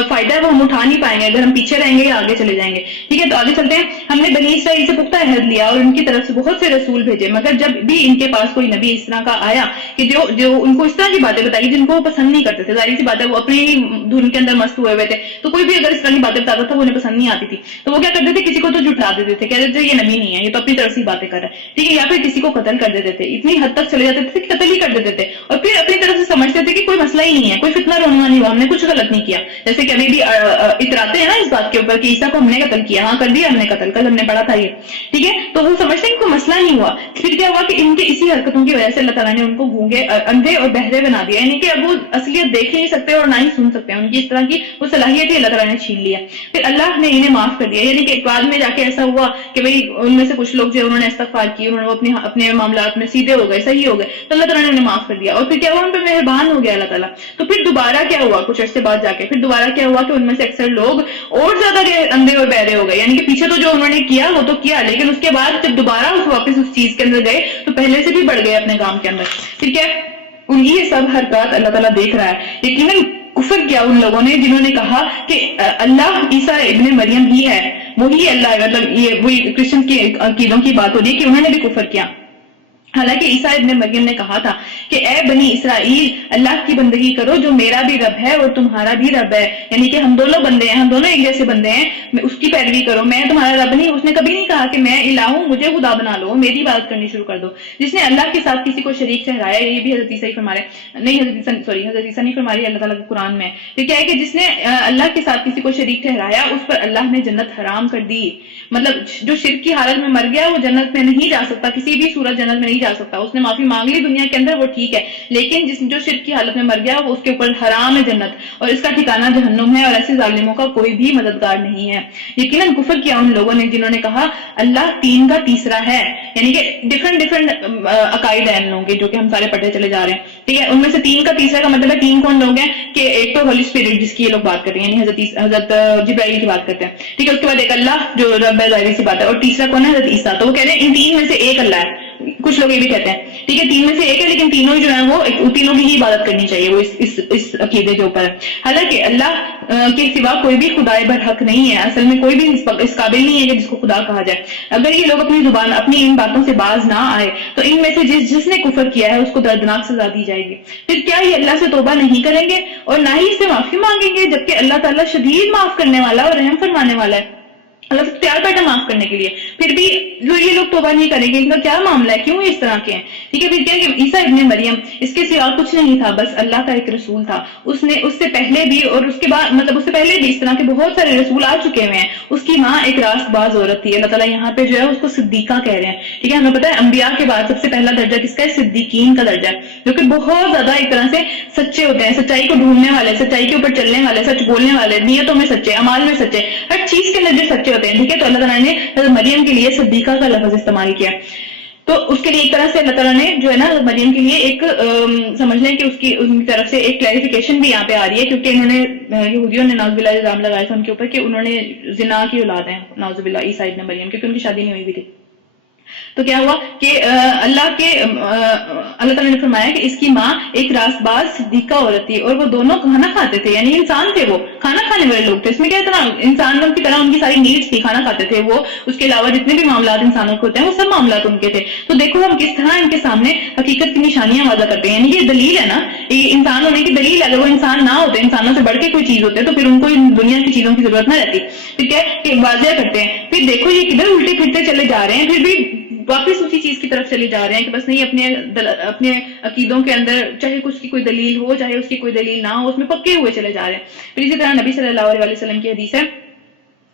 فائدہ ہے وہ ہم اٹھا نہیں پائیں گے اگر ہم پیچھے رہیں گے یا آگے چلے جائیں گے. ٹھیک ہے، تو آگے چلتے ہیں. ہم نے بنی اسرائیل سے پختہ عہد لیا اور ان کی طرف سے بہت سے رسول بھیجے، مگر جب بھی ان کے پاس کوئی نبی اس طرح کا آیا کہ جو ان کو اس طرح کی باتیں بتائی جن کو وہ پسند نہیں کرتے تھے. ظاہر سی بات ہے وہ اپنی دھن کے اندر مست ہوئے ہوئے تھے, تو کوئی بھی اگر اس طرح کی باتیں بتاتا تھا وہ انہیں پسند نہیں آتی تھی, تو وہ کیا کرتے تھے, کسی کو تو جھٹلا دیتے تھے, کہتے تھے یہ نبی نہیں ہے, یہ تو اپنی طرف سے باتیں کر رہا ہے, ٹھیک ہے, یا پھر کسی کو قتل کر دیتے تھے, اتنی حد تک چلے جاتے تھے کہ قتل ہی کر دیتے تھے, اور پھر اپنی طرف سے سمجھتے تھے کہ کوئی مسئلہ ہی نہیں ہے, کوئی فتنہ رونما نہیں ہوا, ہم نے کچھ غلط نہیں کیا. جیسے کہ ابھی بھی اتراتے ہیں نا اس بات کے اوپر کہ عیسیٰ کو ہم نے قتل کیا, ہاں کر دیا ہم نے قتل, کل ہم نے پڑھا تھا یہ, ٹھیک ہے, تو وہ سمجھتے ہیں کہ کوئی مسئلہ نہیں ہوا. پھر کیا ہوا کہ ان کے اسی حرکتوں کی وجہ سے اللہ تعالیٰ نے ان کو گونگے, اندھے اور بہرے بنا دیا, یعنی کہ اب وہ اصلیت دیکھ ہی نہیں سکتے اور نہ ہی سن سکتے ہیں, ان کی اس طرح کی وہ صلاحیت ہی اللہ تعالیٰ نے چھین لیا. پھر اللہ نے انہیں معاف کر دیا, یعنی کہ بعد میں جا کے ایسا ہوا کہ بھئی ان میں سے کچھ لوگ جو انہوں نے استغفار کی, انہوں نے اپنے معاملات میں سیدھے ہو گئے, صحیح ہو گئے, تو اللہ تعالیٰ نے انہیں معاف کر دیا. اور پھر کیا ہوا, ان پہ مہربان ہو گیا اللہ تعالیٰ. تو پھر دوبارہ کیا ہوا, کچھ عرصے بعد جا کے پھر دوبارہ کیا ہوا کہ ان میں سے اکثر لوگ اور زیادہ اندھے اور بہرے ہو گئے, یعنی کہ پیچھے تو جو انہوں نے کیا وہ تو کیا, لیکن اس کے بعد جب دوبارہ واپس اس چیز کے اندر گئے تو پہلے سے بھی بڑھ گئے اپنے کام کے اندر, ٹھیک ہے. ان کی یہ سب حرکات اللہ تعالیٰ دیکھ رہا ہے. یقیناً کفر کیا ان لوگوں نے جنہوں نے کہا کہ اللہ عیسیٰ ابن مریم ہی ہے, وہی اللہ ہے, مطلب یہ وہی کرسچن کی عقیدوں کی بات ہو رہی ہے کہ انہوں نے بھی کفر کیا. حالانکہ عیسیٰ ابن مریم نے کہا تھا کہ اے بنی اسرائیل اللہ کی بندگی کرو جو میرا بھی رب ہے اور تمہارا بھی رب ہے, یعنی کہ ہم دونوں بندے ہیں, ہم دونوں ایک جیسے بندے ہیں, اس کی پیروی کرو, میں تمہارا رب نہیں. اس نے کبھی نہیں کہا کہ میں الہ ہوں, مجھے خدا بنا لو, میری عبادت کرنی شروع کر دو. جس نے اللہ کے ساتھ کسی کو شریک ٹھہرایا, یہ بھی حضرت عیسیٰ ہی فرما رہے نہیں, حضرت عیسیٰ نہیں فرما رہی, اللہ تعالیٰ کے قرآن میں یہ کیا ہے کہ جس نے اللہ کے ساتھ کسی کو شریک ٹھہرایا اس پر اللہ نے جنت حرام کر دی. مطلب جو شرک کی حالت میں مر گیا وہ جنت میں نہیں جا سکتا, کسی بھی صورت جنت میں نہیں جا سکتا. اس نے معافی مانگ لی دنیا کے اندر وہ ٹھیک ہے, لیکن جو شرک کی حالت میں مر گیا وہ اس کے اوپر حرام ہے جنت, اور اس کا ٹھکانہ جہنم ہے, اور ایسے ظالموں کا کوئی بھی مددگار نہیں ہے. یقیناً کفر کیا ان لوگوں نے جنہوں نے کہا اللہ تین کا تیسرا ہے, یعنی کہ ڈفرنٹ عقائد ہیں ان لوگوں کے جو کہ ہم سارے پڑھتے چلے جا رہے ہیں, ٹھیک ہے. ان میں سے تین کا تیسرا کا مطلب ہے تین کون لوگ ہیں کہ ایک تو ہولی اسپرٹ جس کی یہ لوگ بات کرتے ہیں, یعنی حضرت جبرائیل کی بات کرتے ہیں, ٹھیک ہے. اس کے بعد ایک اللہ جو رب ہے, ظاہر سی بات ہے, اور تیسرا کون ہے, حضرت عیسیٰ. تو وہ کہتے ہیں ان تین میں سے ایک اللہ ہے, کچھ لوگ یہ بھی کہتے ہیں, ٹھیک ہے, تین میں سے ایک ہے, لیکن تینوں جو ہیں وہ تینوں کی ہی عبادت کرنی چاہیے, وہ اس عقیدے کے اوپر ہے. حالانکہ اللہ کے سوا کوئی بھی خدا برحق نہیں ہے, اصل میں کوئی بھی اس قابل نہیں ہے کہ جس کو خدا کہا جائے. اگر یہ لوگ اپنی زبان اپنی ان باتوں سے باز نہ آئے تو ان میں سے جس نے کفر کیا ہے اس کو دردناک سزا دی جائے گی. پھر کیا یہ اللہ سے توبہ نہیں کریں گے اور نہ ہی اس سے معافی مانگیں گے, جبکہ اللہ تعالیٰ شدید معاف کرنے والا اور رحم فرمانے والا ہے, اللہ سے تیار بیٹھا معاف کرنے کے لیے. پھر بھی جو یہ لوگ توبہ نہیں کریں گے, ان کا کیا معاملہ ہے, کیوں اس طرح کے ہیں, ٹھیک ہے. پھر کیا کہ عیسیٰ ابن مریم اس کے سوا کچھ نہیں تھا, بس اللہ کا ایک رسول تھا. اس سے پہلے بھی اور اس کے بعد, مطلب اس سے پہلے بھی اس طرح کے بہت سارے رسول آ چکے ہوئے ہیں. اس کی ماں ایک راست باز عورت تھی. اللہ تعالیٰ یہاں پہ جو ہے اس کو صدیقہ کہہ رہے ہیں, ٹھیک ہے. ہمیں پتہ ہے انبیاء کے بعد سب سے پہلا درجہ کس کا ہے, صدیقین کا درجہ ہے, جو کہ بہت زیادہ ایک طرح سے سچے ہوتے ہیں, سچائی کو ڈھونڈنے والے, سچائی کے اوپر چلنے والے, سچ بولنے والے, نیتوں میں سچے, اعمال میں سچے, ہر چیز کے اندر جو سچے ہوتے ہیں, ٹھیک ہے. تو اللہ تعالیٰ نے حضرت مریم کے لیے صدیقہ کا لفظ استعمال کیا. تو اس کے لیے ایک طرح سے اللہ تعالیٰ نے جو ہے نا مریم کے لیے ایک سمجھ لیں کہ ان کی طرف سے ایک کلیریفیکیشن بھی یہاں پہ آ رہی ہے, کیونکہ انہوں نے یہودیوں نے نعوذ باللہ الزام لگایا تھا ان کے اوپر کہ انہوں نے زنا کی اولاد ہیں, نعوذ باللہ, عیسیٰ ابن مریم, کیونکہ ان کی شادی نہیں ہوئی بھی تھی. تو کیا ہوا کہ اللہ تعالیٰ نے فرمایا کہ اس کی ماں ایک راست باز صدیقہ عورت تھی, اور وہ دونوں کھانا کھاتے تھے, یعنی انسان تھے, وہ کھانا کھانے والے لوگ تھے. اس میں کیا اتنا انسانوں کی طرح ان کی ساری نیڈس تھی, کھانا کھاتے تھے وہ, اس کے علاوہ جتنے بھی معاملات انسانوں کے ہوتے ہیں وہ سب معاملات ان کے تھے. تو دیکھو ہم کس طرح ان کے سامنے حقیقت کی نشانیاں واضح کرتے ہیں, یعنی یہ دلیل ہے نا, یہ انسان ہونے کی دلیل ہے. اگر وہ انسان نہ ہوتے, انسانوں سے بڑھ کے کوئی چیز ہوتے, تو پھر ان کو دنیا کی چیزوں کی ضرورت نہ رہتی, ٹھیک ہے, کہ واضح کرتے ہیں. پھر دیکھو یہ کدھر الٹے پھرتے چلے جا رہے ہیں, پھر بھی واپس اسی چیز کی طرف چلے جا رہے ہیں کہ بس نہیں, اپنے عقیدوں کے اندر چاہے اس کی کوئی دلیل ہو چاہے اس کی کوئی دلیل نہ ہو, اس میں پکے ہوئے چلے جا رہے ہیں. پھر اسی طرح نبی صلی اللہ علیہ وسلم کی حدیث ہے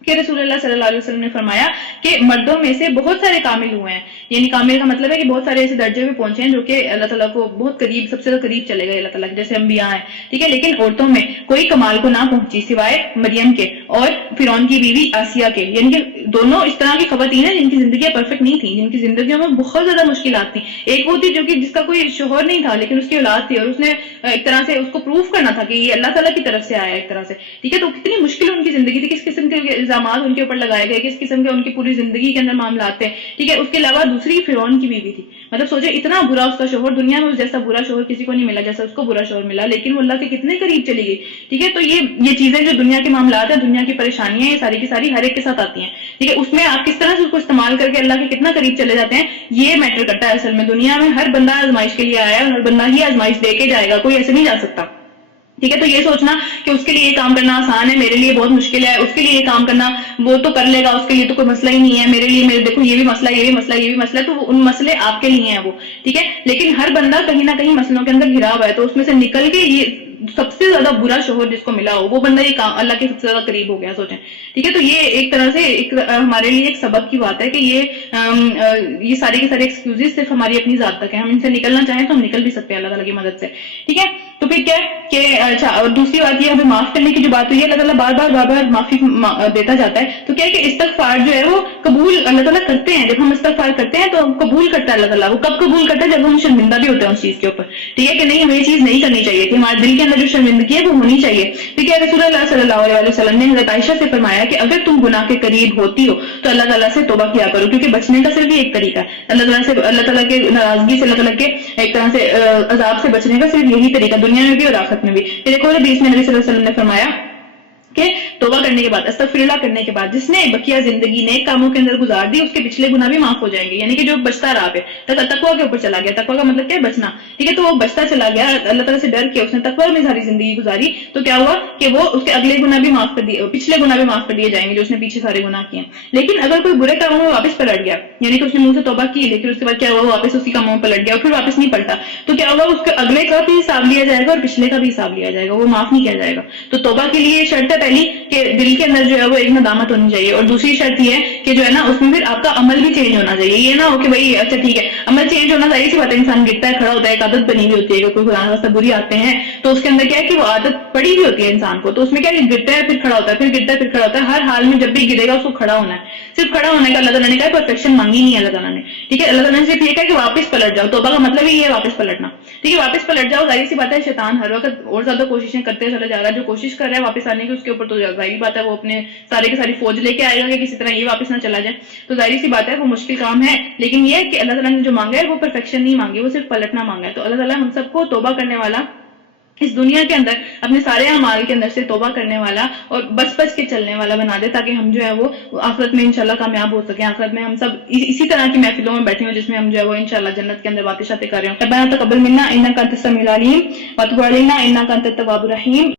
کہ رسول اللہ صلی اللہ علیہ وسلم نے فرمایا کہ مردوں میں سے بہت سارے کامل ہوئے ہیں, یعنی کامل کا مطلب ہے کہ بہت سارے ایسے درجے پہ پہنچے ہیں جو کہ اللہ تعالیٰ کو بہت قریب, سب سے زیادہ قریب چلے گئے اللہ تعالیٰ کے, جیسے انبیاء ہیں, ٹھیک ہے. لیکن عورتوں میں کوئی کمال کو نہ پہنچی سوائے مریم کے اور فرعون کی بیوی آسیہ کے, یعنی کہ دونوں اس طرح کی خواتین ہیں جن کی زندگیاں پرفیکٹ نہیں تھیں, جن کی زندگیوں میں بہت زیادہ مشکلات تھیں. ایک وہ تھی جو کہ جس کا کوئی شوہر نہیں تھا لیکن اس کی اولاد تھی, اور اس نے ایک طرح سے اس کو پروف کرنا تھا کہ یہ اللہ تعالیٰ کی طرف سے آیا ایک طرح سے, ٹھیک ہے. تو کتنی مشکل ان کی زندگی تھی, کس قسم کے الزامات ان کے اوپر لگائے گئے, کس قسم کے ان کی پوری زندگی کے اندر معاملات تھے, ٹھیک ہے. اس کے علاوہ دوسری فرعون کی بیوی تھی, مطلب سوچے اتنا برا اس کا شوہر، دنیا میں اس جیسا برا شوہر کسی کو نہیں ملا جیسا اس کو برا شوہر ملا، لیکن وہ اللہ کے کتنے قریب چلی گئی. ٹھیک ہے، تو یہ چیزیں جو دنیا کے معاملات ہیں، دنیا کی پریشانیاں ہیں، یہ ساری کی ساری ہر ایک کے ساتھ آتی ہیں. ٹھیک ہے، اس میں آپ کس طرح سے اس کو استعمال کر کے اللہ کے کتنا قریب چلے جاتے ہیں، یہ میٹر کرتا ہے. اصل میں دنیا میں ہر بندہ آزمائش کے لیے آیا ہے اور ہر بندہ ہی آزمائش دے کے جائے گا، کوئی ایسے نہیں جا سکتا. ٹھیک ہے، تو یہ سوچنا کہ اس کے لیے یہ کام کرنا آسان ہے، میرے لیے بہت مشکل ہے، اس کے لیے یہ کام کرنا وہ تو کر لے گا، اس کے لیے تو کوئی مسئلہ ہی نہیں ہے، میرے لیے دیکھو یہ بھی مسئلہ، یہ بھی مسئلہ، یہ بھی مسئلہ ہے، تو ان مسئلے آپ کے لیے ہیں وہ. ٹھیک ہے، لیکن ہر بندہ کہیں نہ کہیں مسئلوں کے اندر گھرا ہوا ہے، تو اس میں سے نکل کے یہ سب سے زیادہ برا شوہر جس کو ملا ہو وہ بندہ یہ کام اللہ کے سب سے زیادہ قریب ہو گیا. سوچیں. ٹھیک ہے، تو یہ ایک طرح سے ہمارے لیے ایک سبق کی بات ہے کہ یہ سارے کے سارے ایکسکیوزز صرف ہماری اپنی ذات تک ہیں، ہم ان سے نکلنا چاہیں تو ہم نکل بھی سکتے ہیں اللہ تعالیٰ کی مدد سے. ٹھیک ہے، تو پھر کیا کہ اچھا، اور دوسری بات یہ ہمیں معاف کرنے کی جو بات ہوئی ہے، اللہ تعالیٰ بار بار معافی دیتا جاتا ہے. تو کیا ہے کہ استغفار جو ہے وہ قبول اللہ تعالیٰ کرتے ہیں. جب ہم استغفار کرتے ہیں تو قبول کرتا ہے اللہ تعالیٰ. وہ کب قبول کرتا ہے؟ جب ہم شرمندہ بھی ہوتے ہیں اس چیز کے اوپر. ٹھیک ہے، کہ نہیں ہمیں یہ چیز نہیں کرنی چاہیے تھی، ہمارے دل کے اندر جو شرمندگی ہے وہ ہونی چاہیے. ٹھیک ہے، رسول اللہ صلی اللہ علیہ وسلم نے حضرت عائشہ سے فرمایا کہ اگر تم گناہ کے قریب ہوتی ہو تو اللہ تعالیٰ سے توبہ کیا کرو، کیونکہ بچنے کا صرف ایک طریقہ ہے اللہ تعالیٰ کے ناراضگی سے، اللہ تعالیٰ کے ایک طرح سے عذاب سے بچنے کا صرف یہی طریقہ، دنیا میں بھی اور آخرت میں بھی. دیکھو حدیث میں نبی صلی اللہ علیہ وسلم نے فرمایا کہ توبہ کرنے کے بعد، استغفر اللہ کرنے کے بعد جس نے بقیہ زندگی نیک کاموں کے اندر گزار دی، اس کے پچھلے گناہ بھی معاف ہو جائیں گے. یعنی کہ جو بچتا رہا پہ تقویٰ کے اوپر چلا گیا، تقویٰ کا مطلب کیا ہے؟ بچنا. ٹھیک ہے، تو وہ بچتا چلا گیا، اللہ تعالیٰ سے ڈر کے اس نے تقویٰ میں ساری زندگی گزاری، تو کیا ہوا کہ وہ اس کے اگلے گناہ بھی معاف کر دیے، پچھلے گناہ بھی معاف کر دیے جائیں گے جو اس نے پیچھے سارے گناہ کیے. لیکن اگر کوئی برے کاموں میں واپس پلٹ گیا، یعنی کہ اس نے منہ سے توبہ کی لیکن اس کے بعد کیا ہوا، واپس اسی کاموں میں پلٹ گیا اور پھر واپس نہیں پلٹا، تو کیا ہوا، اس کے اگلے کا بھی حساب لیا جائے گا اور پچھلے کا بھی حساب لیا جائے گا، وہ معاف نہیں کیا جائے گا. تو توبہ کے لیے شرط ہے پہلی کہ دل کے اندر جو ہے وہ ایک ندامت ہونی چاہیے، اور دوسری شرط یہ ہے کہ جو ہے نا اس میں پھر آپ کا عمل بھی چینج ہونا چاہیے. یہ نہ ہو کہ بھائی اچھا ٹھیک ہے عمل چینج ہونا چاہیے، سی بات ہے، انسان گرتا ہے، کھڑا ہوتا ہے، ایک عادت بنی ہوئی ہوتی ہے کہ کوئی خدا نخواستہ بری آتے ہیں تو اس کے اندر کیا ہے کہ وہ عادت پڑی ہوئی ہوتی ہے انسان کو، تو اس میں کیا ہے گرتا ہے پھر کھڑا ہوتا ہے، پھر گرتا ہے پھر کھڑا ہوتا ہے. ہر حال میں جب بھی گرے گا اس کو کھڑا ہونا ہے. صرف کھڑا ہونے کا اللہ تعالیٰ نے کہا، پرفیکشن مانگی نہیں ہے اللہ تعالیٰ نے. ٹھیک ہے، اللہ تعالیٰ نے صرف یہ کہا کہ واپس پلٹ جاؤ. توبہ کا مطلب ہی یہ ہے واپس پلٹنا. ٹھیک ہے، واپس پلٹ جاؤ. ظاہر سی بات ہے شیطان ہر وقت اور زیادہ کوششیں کرتے چلا جا رہا ہے، جو کوشش کر رہا ہے واپس آنے کی اس کے اوپر تو ظاہری بات ہے وہ اپنے سارے کے ساری فوج لے کے آئے گا کہ کسی طرح یہ واپس نہ چلا جائے. تو ظاہر سی بات ہے وہ مشکل کام ہے، لیکن یہ کہ اللہ تعالیٰ نے جو مانگا ہے وہ پرفیکشن نہیں مانگی، وہ صرف پلٹنا مانگا ہے. تو اللہ تعالیٰ ہم سب کو توبہ کرنے والا، اس دنیا کے اندر اپنے سارے اعمال کے اندر سے توبہ کرنے والا اور بچ کے چلنے والا بنا دے، تاکہ ہم جو ہے وہ آخرت میں انشاءاللہ کامیاب ہو سکیں. آخرت میں ہم سب اسی طرح کی محفلوں میں بیٹھے ہوں جس میں ہم جو ہے وہ انشاءاللہ جنت کے اندر باتیں شاتیں کر رہے ہوں. ربنا تقبل منا انک انت السمیع العلیم وتب علینا انک انت التواب الرحیم.